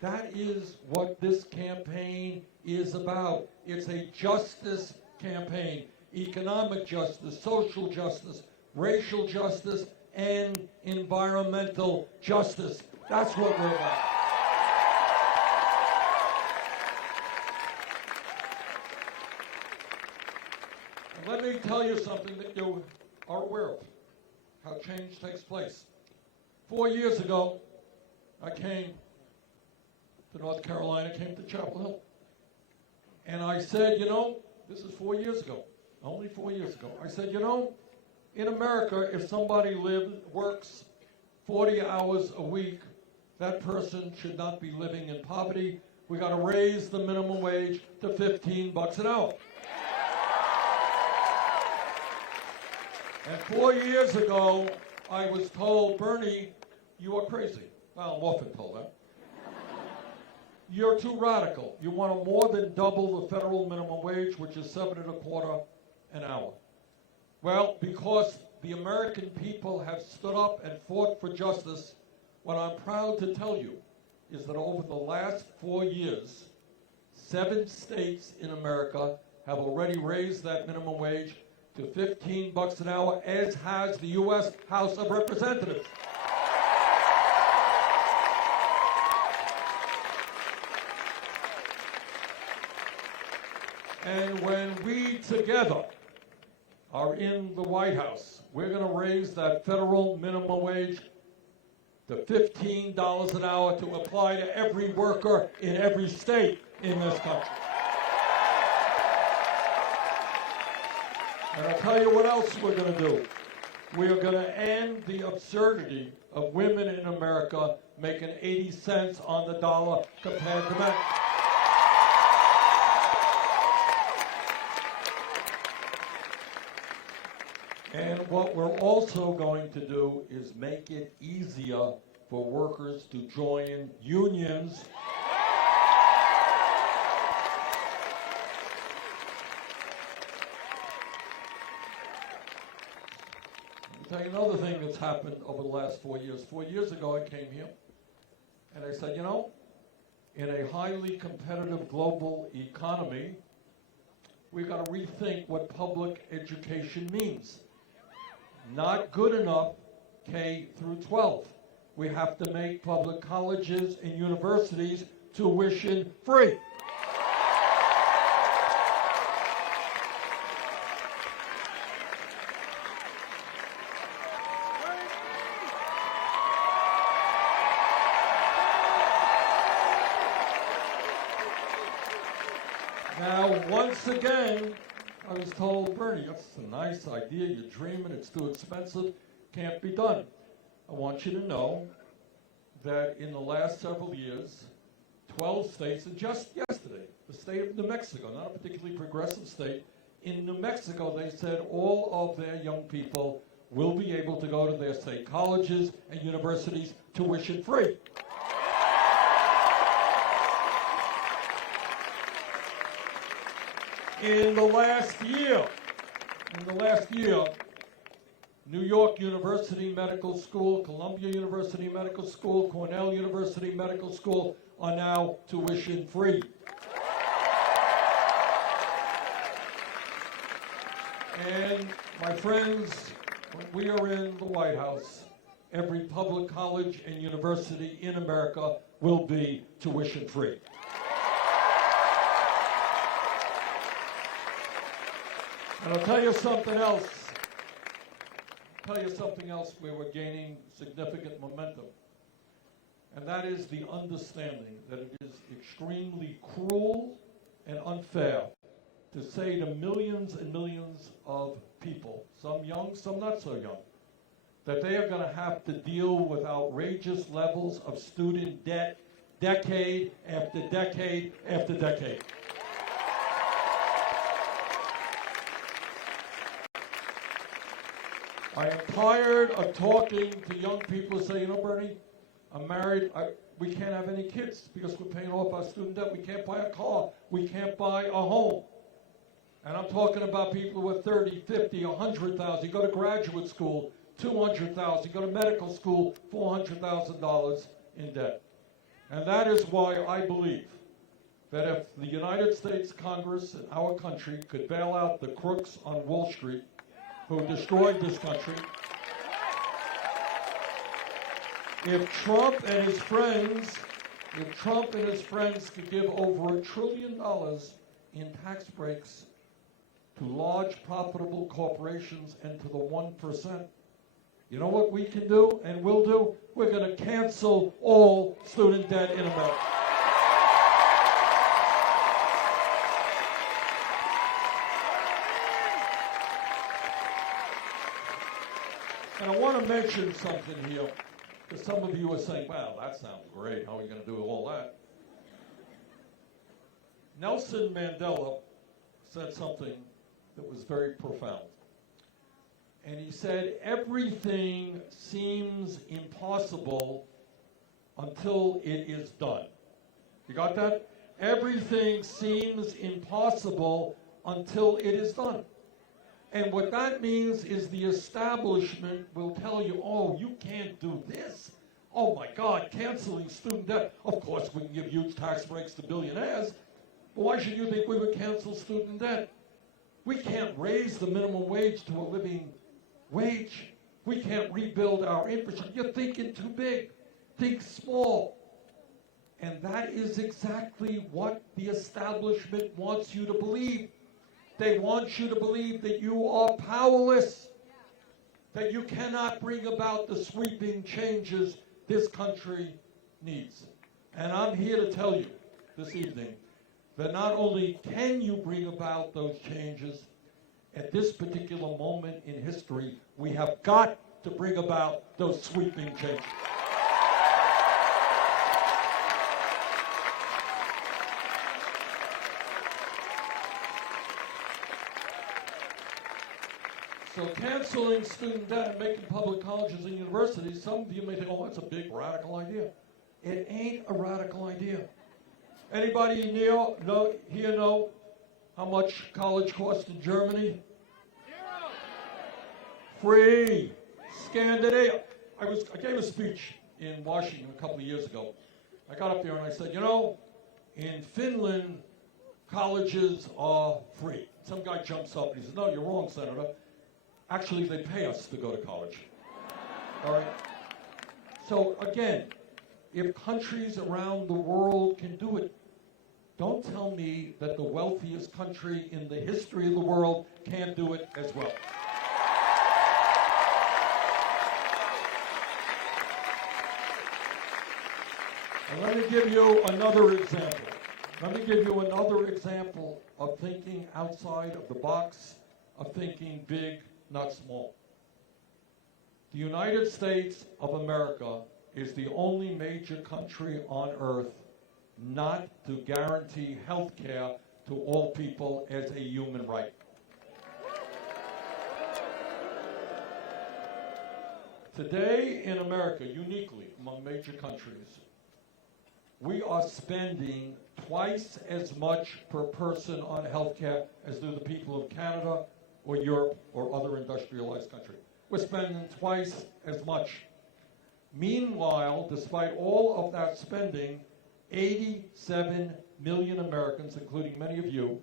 that is what this campaign is about. It's a justice campaign. Economic justice, social justice, racial justice, and environmental justice. That's what we're about. And let me tell you something that you are aware of, how change takes place. 4 years ago, I came to North Carolina, came to Chapel Hill. And I said, you know, this is 4 years ago, only 4 years ago. I said, you know, in America, if somebody works 40 hours a week, that person should not be living in poverty. We got to raise the minimum wage to $15 an hour. And 4 years ago, I was told, Bernie, you are crazy. Well, I'm often told that. You're too radical. You want to more than double the federal minimum wage, which is $7.25 an hour. Well, because the American people have stood up and fought for justice, what I'm proud to tell you is that over the last 4 years, 7 states in America have already raised that minimum wage to $15 an hour, as has the U.S. House of Representatives. And when we together are in the White House, we're going to raise that federal minimum wage to $15 an hour to apply to every worker in every state in this country. And I'll tell you what else we're going to do. We are going to end the absurdity of women in America making 80 cents on the dollar compared to men. And what we're also going to do is make it easier for workers to join unions. Let me tell you another thing that's happened over the last 4 years. 4 years ago, I came here and I said, you know, in a highly competitive global economy, we've got to rethink what public education means. Not good enough K through 12. We have to make public colleges and universities tuition free. Now, once again, I was told, Bernie, that's a nice idea, you're dreaming, it's too expensive, can't be done. I want you to know that in the last several years, 12 states, and just yesterday, the state of New Mexico, not a particularly progressive state, in New Mexico they said all of their young people will be able to go to their state colleges and universities tuition free. In the last year, New York University Medical School, Columbia University Medical School, Cornell University Medical School are now tuition free. And my friends, when we are in the White House, every public college and university in America will be tuition free. And I'll tell you something else. Where we're gaining significant momentum. And that is the understanding that it is extremely cruel and unfair to say to millions and millions of people, some young, some not so young, that they are going to have to deal with outrageous levels of student debt decade after decade after decade. I am tired of talking to young people who say, you know, Bernie, I'm married, we can't have any kids because we're paying off our student debt. We can't buy a car. We can't buy a home. And I'm talking about people with 30, 50, 100,000. You go to graduate school, 200,000. You go to medical school, $400,000 in debt. And that is why I believe that if the United States Congress and our country could bail out the crooks on Wall Street who destroyed this country, if Trump and his friends could give over $1 trillion in tax breaks to large profitable corporations and to the 1%, you know what we can do and will do? We're going to cancel all student debt in America. And I want to mention something here, because some of you are saying, well, that sounds great. How are we going to do all that? Nelson Mandela said something that was very profound. And he said, everything seems impossible until it is done. You got that? Everything seems impossible until it is done. And what that means is the establishment will tell you, oh, you can't do this. Oh, my God, canceling student debt. Of course, we can give huge tax breaks to billionaires. But why should you think we would cancel student debt? We can't raise the minimum wage to a living wage. We can't rebuild our infrastructure. You're thinking too big. Think small. And that is exactly what the establishment wants you to believe. They want you to believe that you are powerless, that you cannot bring about the sweeping changes this country needs. And I'm here to tell you this evening that not only can you bring about those changes, at this particular moment in history, we have got to bring about those sweeping changes. So canceling student debt and making public colleges and universities, some of you may think, oh, that's a big radical idea. It ain't a radical idea. Anybody here know how much college costs in Germany? Zero. Free. Scandinavia. I gave a speech in Washington a couple of years ago. I got up there and I said, you know, in Finland, colleges are free. Some guy jumps up and he says, no, you're wrong, Senator. Actually, they pay us to go to college. All right? So again, if countries around the world can do it, don't tell me that the wealthiest country in the history of the world can't do it as well. And let me give you another example. Let me give you another example of thinking outside of the box, of thinking big, not small. The United States of America is the only major country on earth not to guarantee health care to all people as a human right. Today in America, uniquely among major countries, we are spending twice as much per person on health care as do the people of Canada or Europe or other industrialized countries. We're spending twice as much. Meanwhile, despite all of that spending, 87 million Americans, including many of you,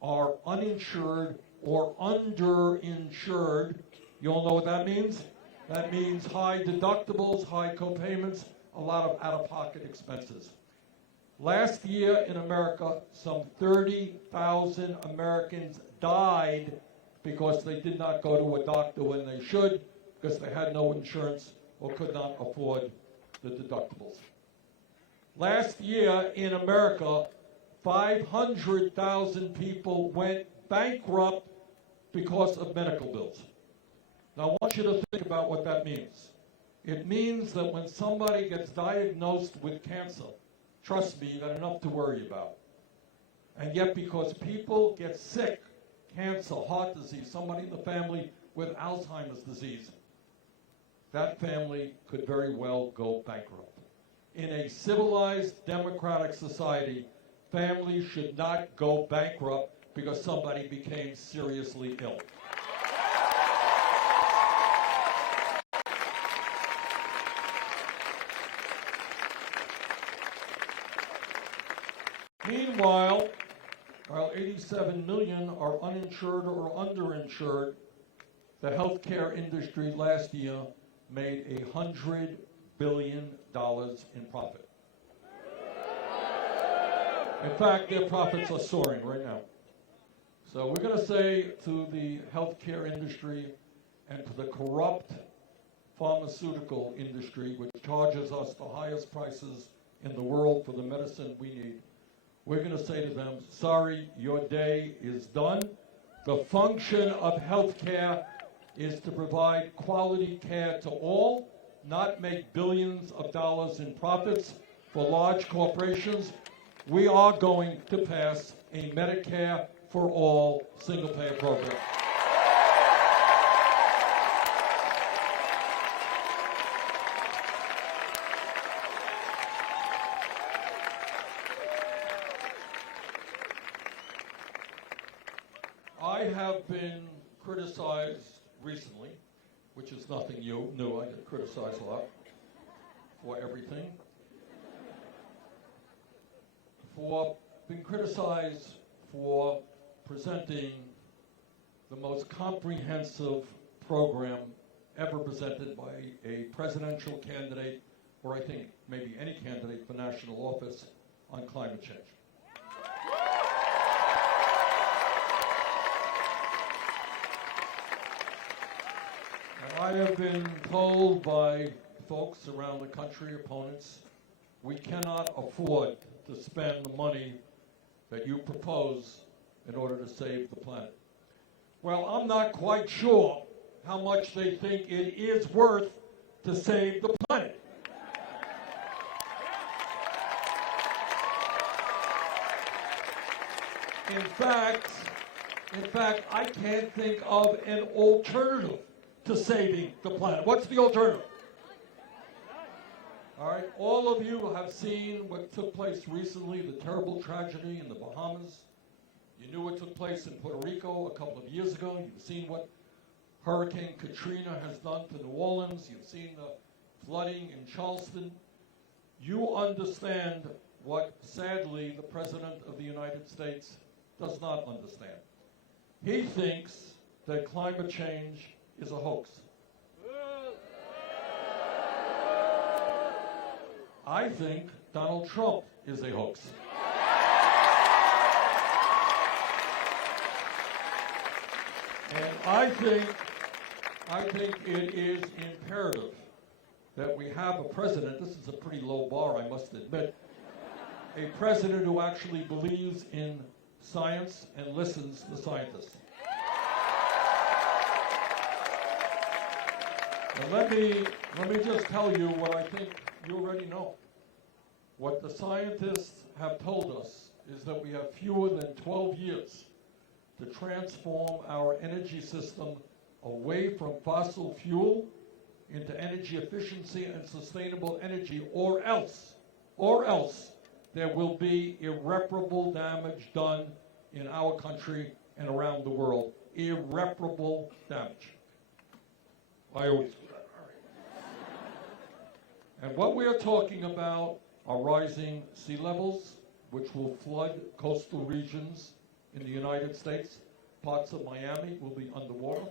are uninsured or underinsured. You all know what that means? That means high deductibles, high copayments, a lot of out-of-pocket expenses. Last year in America, some 30,000 Americans died because they did not go to a doctor when they should, because they had no insurance or could not afford the deductibles. Last year in America, 500,000 people went bankrupt because of medical bills. Now, I want you to think about what that means. It means that when somebody gets diagnosed with cancer, trust me, you got enough to worry about. And yet, because people get sick, cancer, heart disease, somebody in the family with Alzheimer's disease, that family could very well go bankrupt. In a civilized, democratic society, families should not go bankrupt because somebody became seriously ill. Meanwhile, while 87 million are uninsured or underinsured, the healthcare industry last year made $100 billion in profit. In fact, their profits are soaring right now. So we're going to say to the healthcare industry and to the corrupt pharmaceutical industry, which charges us the highest prices in the world for the medicine we need, we're going to say to them, sorry, your day is done. The function of healthcare is to provide quality care to all, not make billions of dollars in profits for large corporations. We are going to pass a Medicare for all single-payer program. I have been criticized recently, which is nothing new. I get criticized a lot for everything. Been criticized for presenting the most comprehensive program ever presented by a presidential candidate, or I think maybe any candidate for national office, on climate change. I have been told by folks around the country, opponents, we cannot afford to spend the money that you propose in order to save the planet. Well, I'm not quite sure how much they think it is worth to save the planet. In fact, I can't think of an alternative to saving the planet. What's the alternative? All right, all of you have seen what took place recently, the terrible tragedy in the Bahamas. You knew what took place in Puerto Rico a couple of years ago. You've seen what Hurricane Katrina has done to New Orleans. You've seen the flooding in Charleston. You understand what, sadly, the President of the United States does not understand. He thinks that climate change is a hoax. I think Donald Trump is a hoax. And I think it is imperative that we have a president, this is a pretty low bar, I must admit, a president who actually believes in science and listens to scientists. And let me just tell you what I think you already know. What the scientists have told us is that we have fewer than 12 years to transform our energy system away from fossil fuel into energy efficiency and sustainable energy, or else there will be irreparable damage done in our country and around the world. Irreparable damage. I always do that. All right. And what we are talking about are rising sea levels, which will flood coastal regions in the United States. Parts of Miami will be underwater.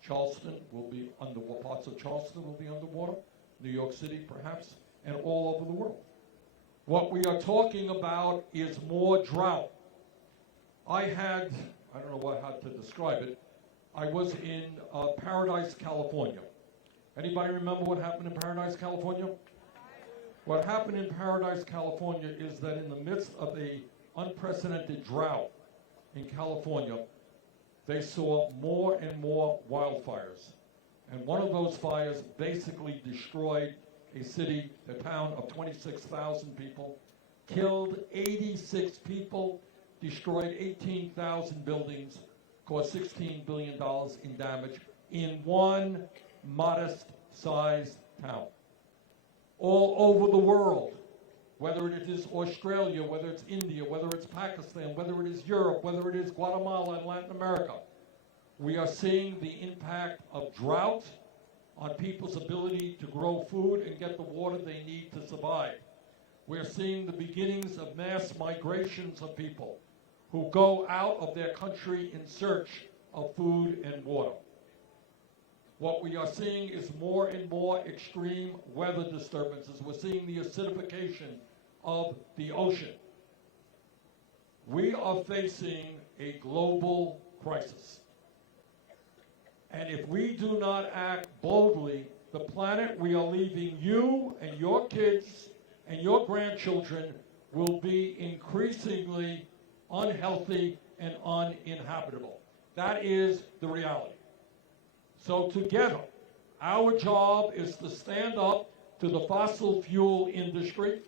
Charleston will be underwater. Parts of Charleston will be underwater. New York City, perhaps, and all over the world. What we are talking about is more drought. I don't know how to describe it. I was in Paradise, California. Anybody remember what happened in Paradise, California? What happened in Paradise, California is that in the midst of an unprecedented drought in California, they saw more and more wildfires. And one of those fires basically destroyed a city, a town of 26,000 people, killed 86 people, destroyed 18,000 buildings, caused $16 billion in damage in one modest-sized town. All over the world, whether it is Australia, whether it's India, whether it's Pakistan, whether it is Europe, whether it is Guatemala and Latin America, we are seeing the impact of drought on people's ability to grow food and get the water they need to survive. We're seeing the beginnings of mass migrations of people who go out of their country in search of food and water. What we are seeing is more and more extreme weather disturbances. We're seeing the acidification of the ocean. We are facing a global crisis. And if we do not act boldly, the planet we are leaving you and your kids and your grandchildren will be increasingly unhealthy and uninhabitable. That is the reality. So together, our job is to stand up to the fossil fuel industry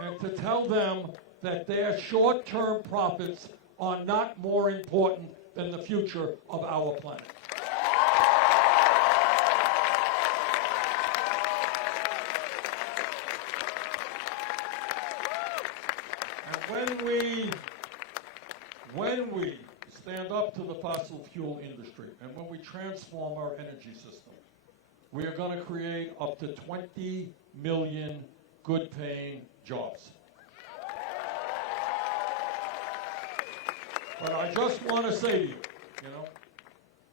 and to tell them that their short-term profits are not more important than the future of our planet. And when we stand up to the fossil fuel industry and when we transform our energy system, we are going to create up to 20 million good-paying jobs. But I just want to say to you,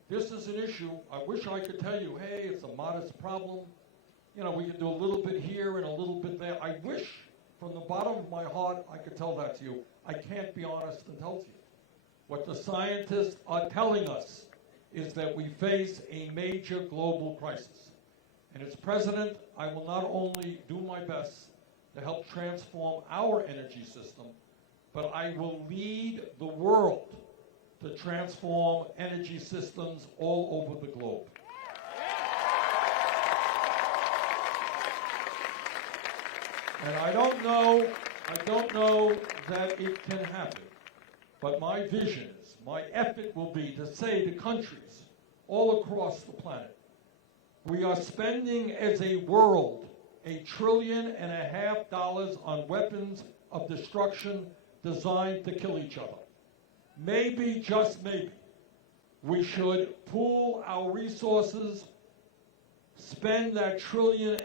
this is an issue. I wish I could tell you, hey, it's a modest problem. We can do a little bit here and a little bit there. I wish from the bottom of my heart I could tell that to you. I can't be honest and tell it to you. What the scientists are telling us is that we face a major global crisis. And as president, I will not only do my best to help transform our energy system, but I will lead the world to transform energy systems all over the globe. And I don't know that it can happen. But my vision is, my effort will be to say to countries all across the planet, we are spending as a world $1.5 trillion on weapons of destruction designed to kill each other. Maybe, just maybe, we should pool our resources, spend that $1.5 trillion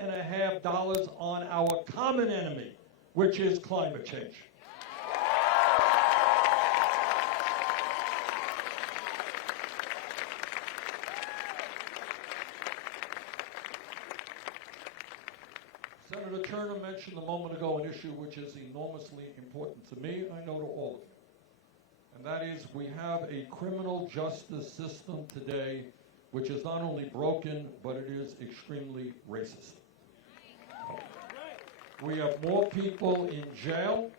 on our common enemy, which is climate change. Senator Turner mentioned a moment ago an issue which is enormously important to me, and I know to all of you. And that is, we have a criminal justice system today which is not only broken, but it is extremely racist. We have more people in jail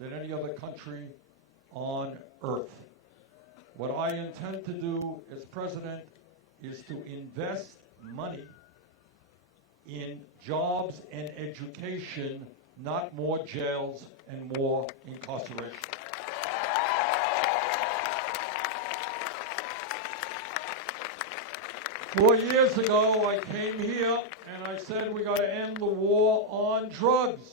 than any other country on earth. What I intend to do as president is to invest money in jobs and education, not more jails and more incarceration. Four years ago, I came here and I said we got to end the war on drugs.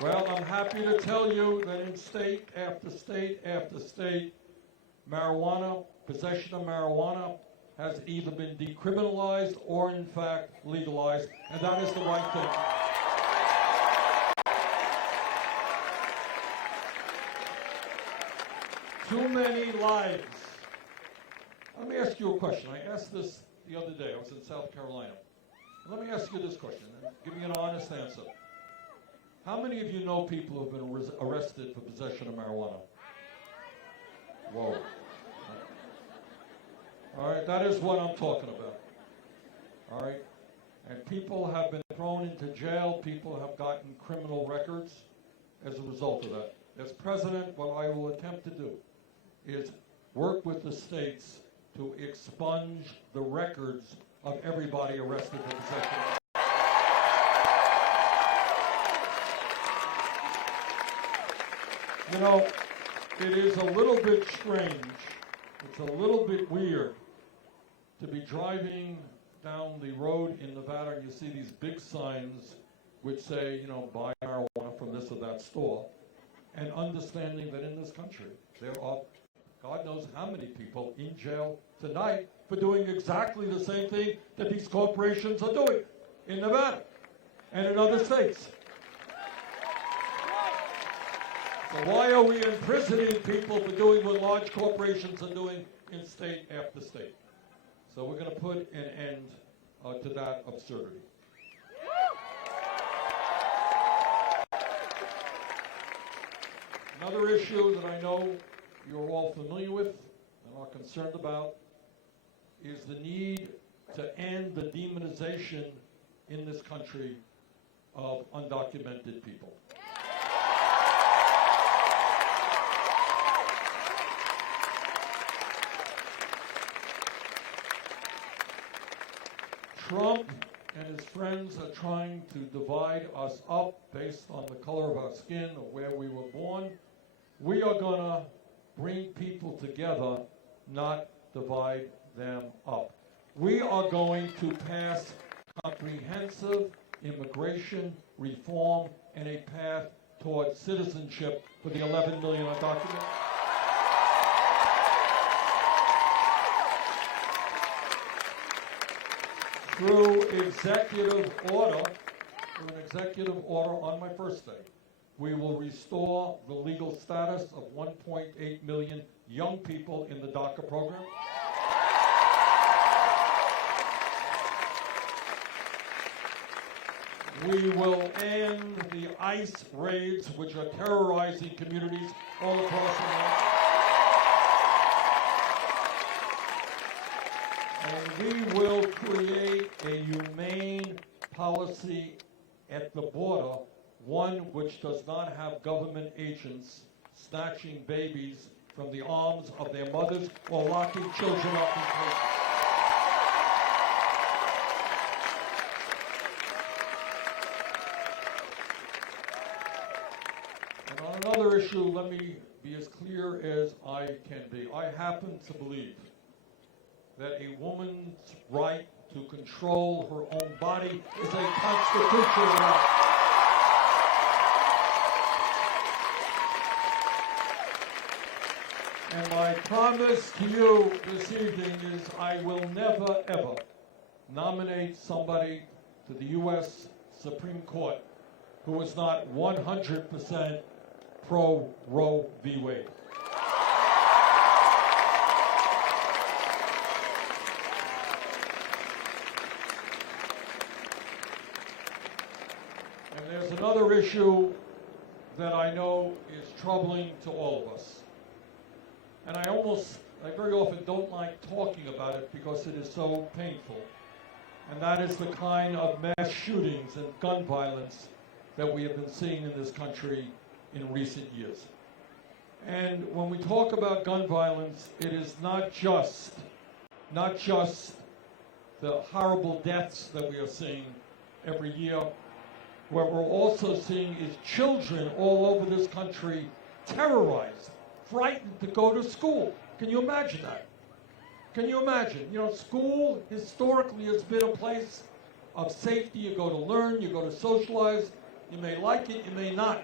Well, I'm happy to tell you that in state after state after state, marijuana, possession of marijuana, has either been decriminalized or in fact legalized, and that is the right thing. Too many lives. Let me ask you a question. I asked this the other day. I was in South Carolina. Let me ask you this question and give me an honest answer. How many of you know people who have been arrested for possession of marijuana? Whoa. All right, that is what I'm talking about. All right? And people have been thrown into jail. People have gotten criminal records as a result of that. As president, what I will attempt to do is work with the states to expunge the records of everybody arrested for possession. You know, it is a little bit strange, it's a little bit weird to be driving down the road in Nevada and you see these big signs which say, you know, buy marijuana from this or that store, and understanding that in this country there are God knows how many people in jail tonight for doing exactly the same thing that these corporations are doing in Nevada and in other states. So why are we imprisoning people for doing what large corporations are doing in state after state? So we're going to put an end to that absurdity. Another issue that I know you're all familiar with and are concerned about is the need to end the demonization in this country of undocumented people. Trump and his friends are trying to divide us up based on the color of our skin or where we were born. We are going to bring people together, not divide them up. We are going to pass comprehensive immigration reform and a path towards citizenship for the 11 million undocumented. Through an executive order on my first day, we will restore the legal status of 1.8 million young people in the DACA program. We will end the ICE raids, which are terrorizing communities all across America. And we will create a humane policy at the border, one which does not have government agents snatching babies from the arms of their mothers or locking children up in prison. And on another issue, let me be as clear as I can be. I happen to believe that a woman's right to control her own body is a constitutional right. And my promise to you this evening is I will never, ever nominate somebody to the U.S. Supreme Court who is not 100% pro Roe v. Wade. And there's another issue that I know is troubling to all of us. And I very often don't like talking about it because it is so painful. And that is the kind of mass shootings and gun violence that we have been seeing in this country in recent years. And when we talk about gun violence, it is not just the horrible deaths that we are seeing every year. What we're also seeing is children all over this country terrorized, frightened to go to school. Can you imagine that? Can you imagine? You know, school historically has been a place of safety. You go to learn, you go to socialize. You may like it, you may not.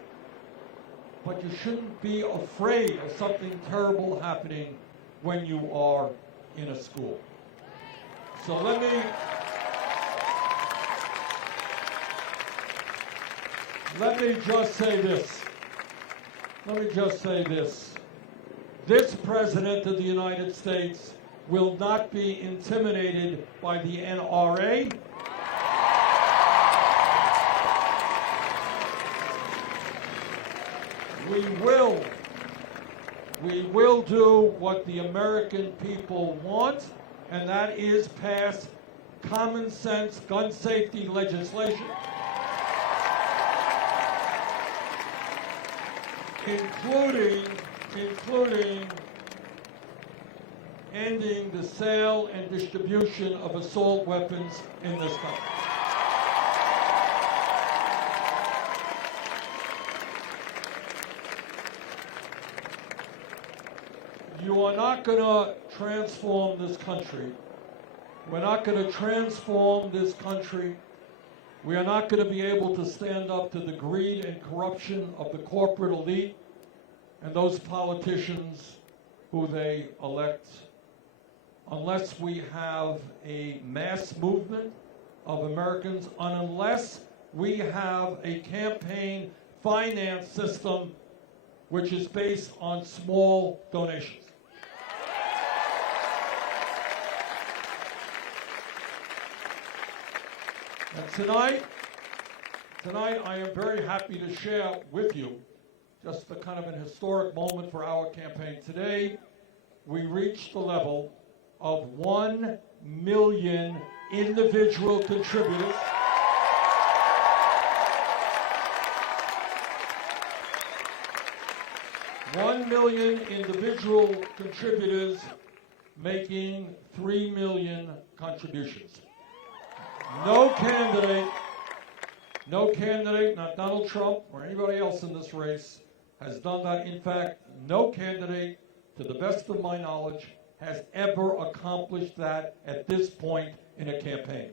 But you shouldn't be afraid of something terrible happening when you are in a school. So let me just say this. Let me just say this. This President of the United States will not be intimidated by the NRA. We will do what the American people want, and that is pass common sense gun safety legislation, including ending the sale and distribution of assault weapons in this country. You are not going to transform this country. We're not going to transform this country. We are not going to be able to stand up to the greed and corruption of the corporate elite and those politicians who they elect unless we have a mass movement of Americans, and unless we have a campaign finance system which is based on small donations. And tonight I am very happy to share with you just a kind of an historic moment for our campaign. Today, we reached the level of 1 million individual contributors. $1 million individual contributors making 3 million contributions. No candidate, not Donald Trump or anybody else in this race, has done that. In fact, no candidate, to the best of my knowledge, has ever accomplished that at this point in a campaign.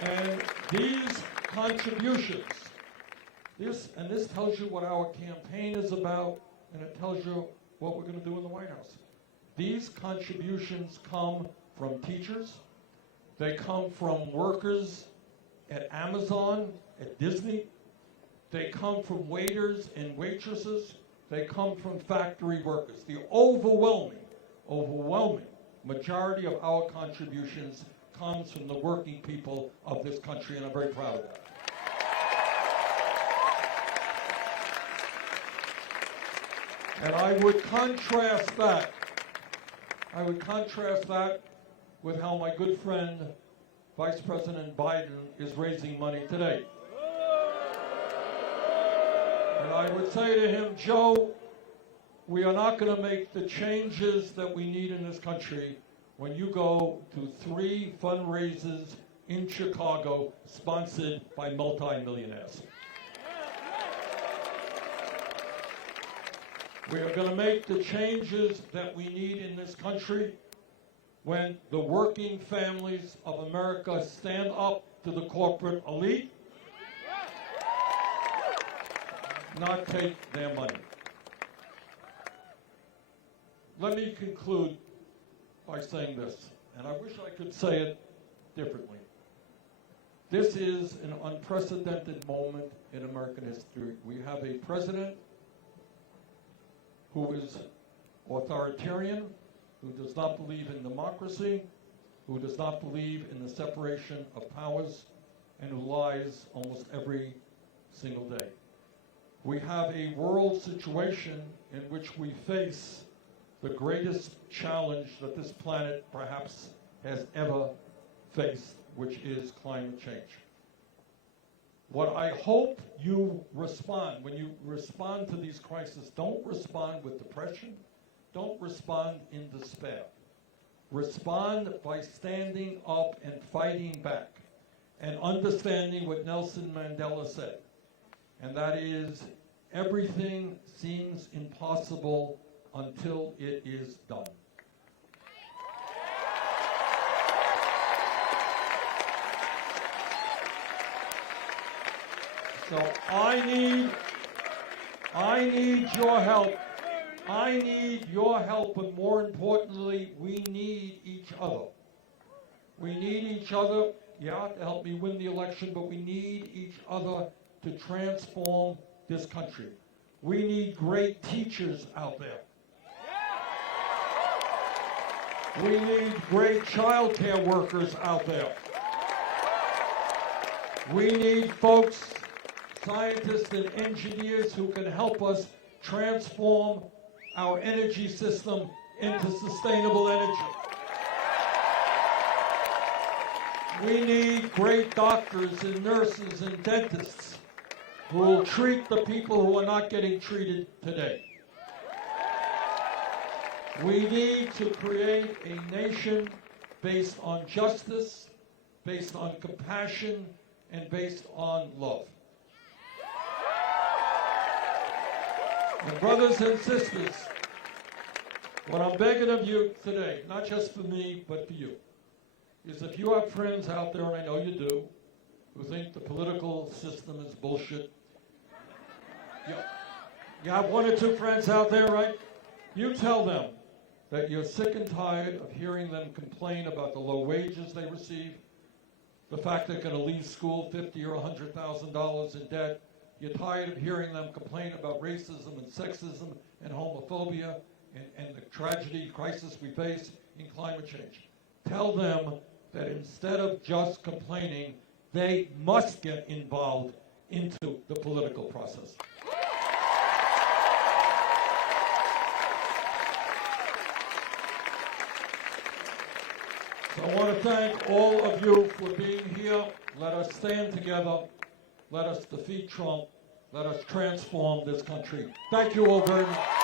And these contributions, this tells you what our campaign is about, and it tells you what we're going to do in the White House. These contributions come from teachers. They come from workers at Amazon, at Disney. They come from waiters and waitresses. They come from factory workers. The overwhelming majority of our contributions comes from the working people of this country, and I'm very proud of that. And I would contrast that with how my good friend, Vice President Biden, is raising money today. And I would say to him, Joe, we are not going to make the changes that we need in this country when you go to 3 fundraisers in Chicago sponsored by multimillionaires. We are going to make the changes that we need in this country when the working families of America stand up to the corporate elite, not take their money. Let me conclude by saying this, and I wish I could say it differently. This is an unprecedented moment in American history. We have a president who is authoritarian, who does not believe in democracy, who does not believe in the separation of powers, and who lies almost every single day. We have a world situation in which we face the greatest challenge that this planet perhaps has ever faced, which is climate change. What I hope you respond, when you respond to these crises, don't respond with depression, don't respond in despair. Respond by standing up and fighting back and understanding what Nelson Mandela said, and that is, everything seems impossible until it is done. So I need your help. I need your help, but more importantly, we need each other. We need each other, yeah, to help me win the election, but we need each other to transform this country. We need great teachers out there. We need great child care workers out there. We need folks, scientists and engineers who can help us transform our energy system into sustainable energy. We need great doctors and nurses and dentists who will treat the people who are not getting treated today. We need to create a nation based on justice, based on compassion, and based on love. And brothers and sisters, what I'm begging of you today, not just for me, but for you, is if you have friends out there, and I know you do, who think the political system is bullshit. You have one or two friends out there, right? You tell them that you're sick and tired of hearing them complain about the low wages they receive, the fact they're going to leave school $50,000 or $100,000 in debt. You're tired of hearing them complain about racism and sexism and homophobia and the tragedy, crisis we face in climate change. Tell them that instead of just complaining, they must get involved into the political process. So I want to thank all of you for being here. Let us stand together. Let us defeat Trump. Let us transform this country. Thank you all very much.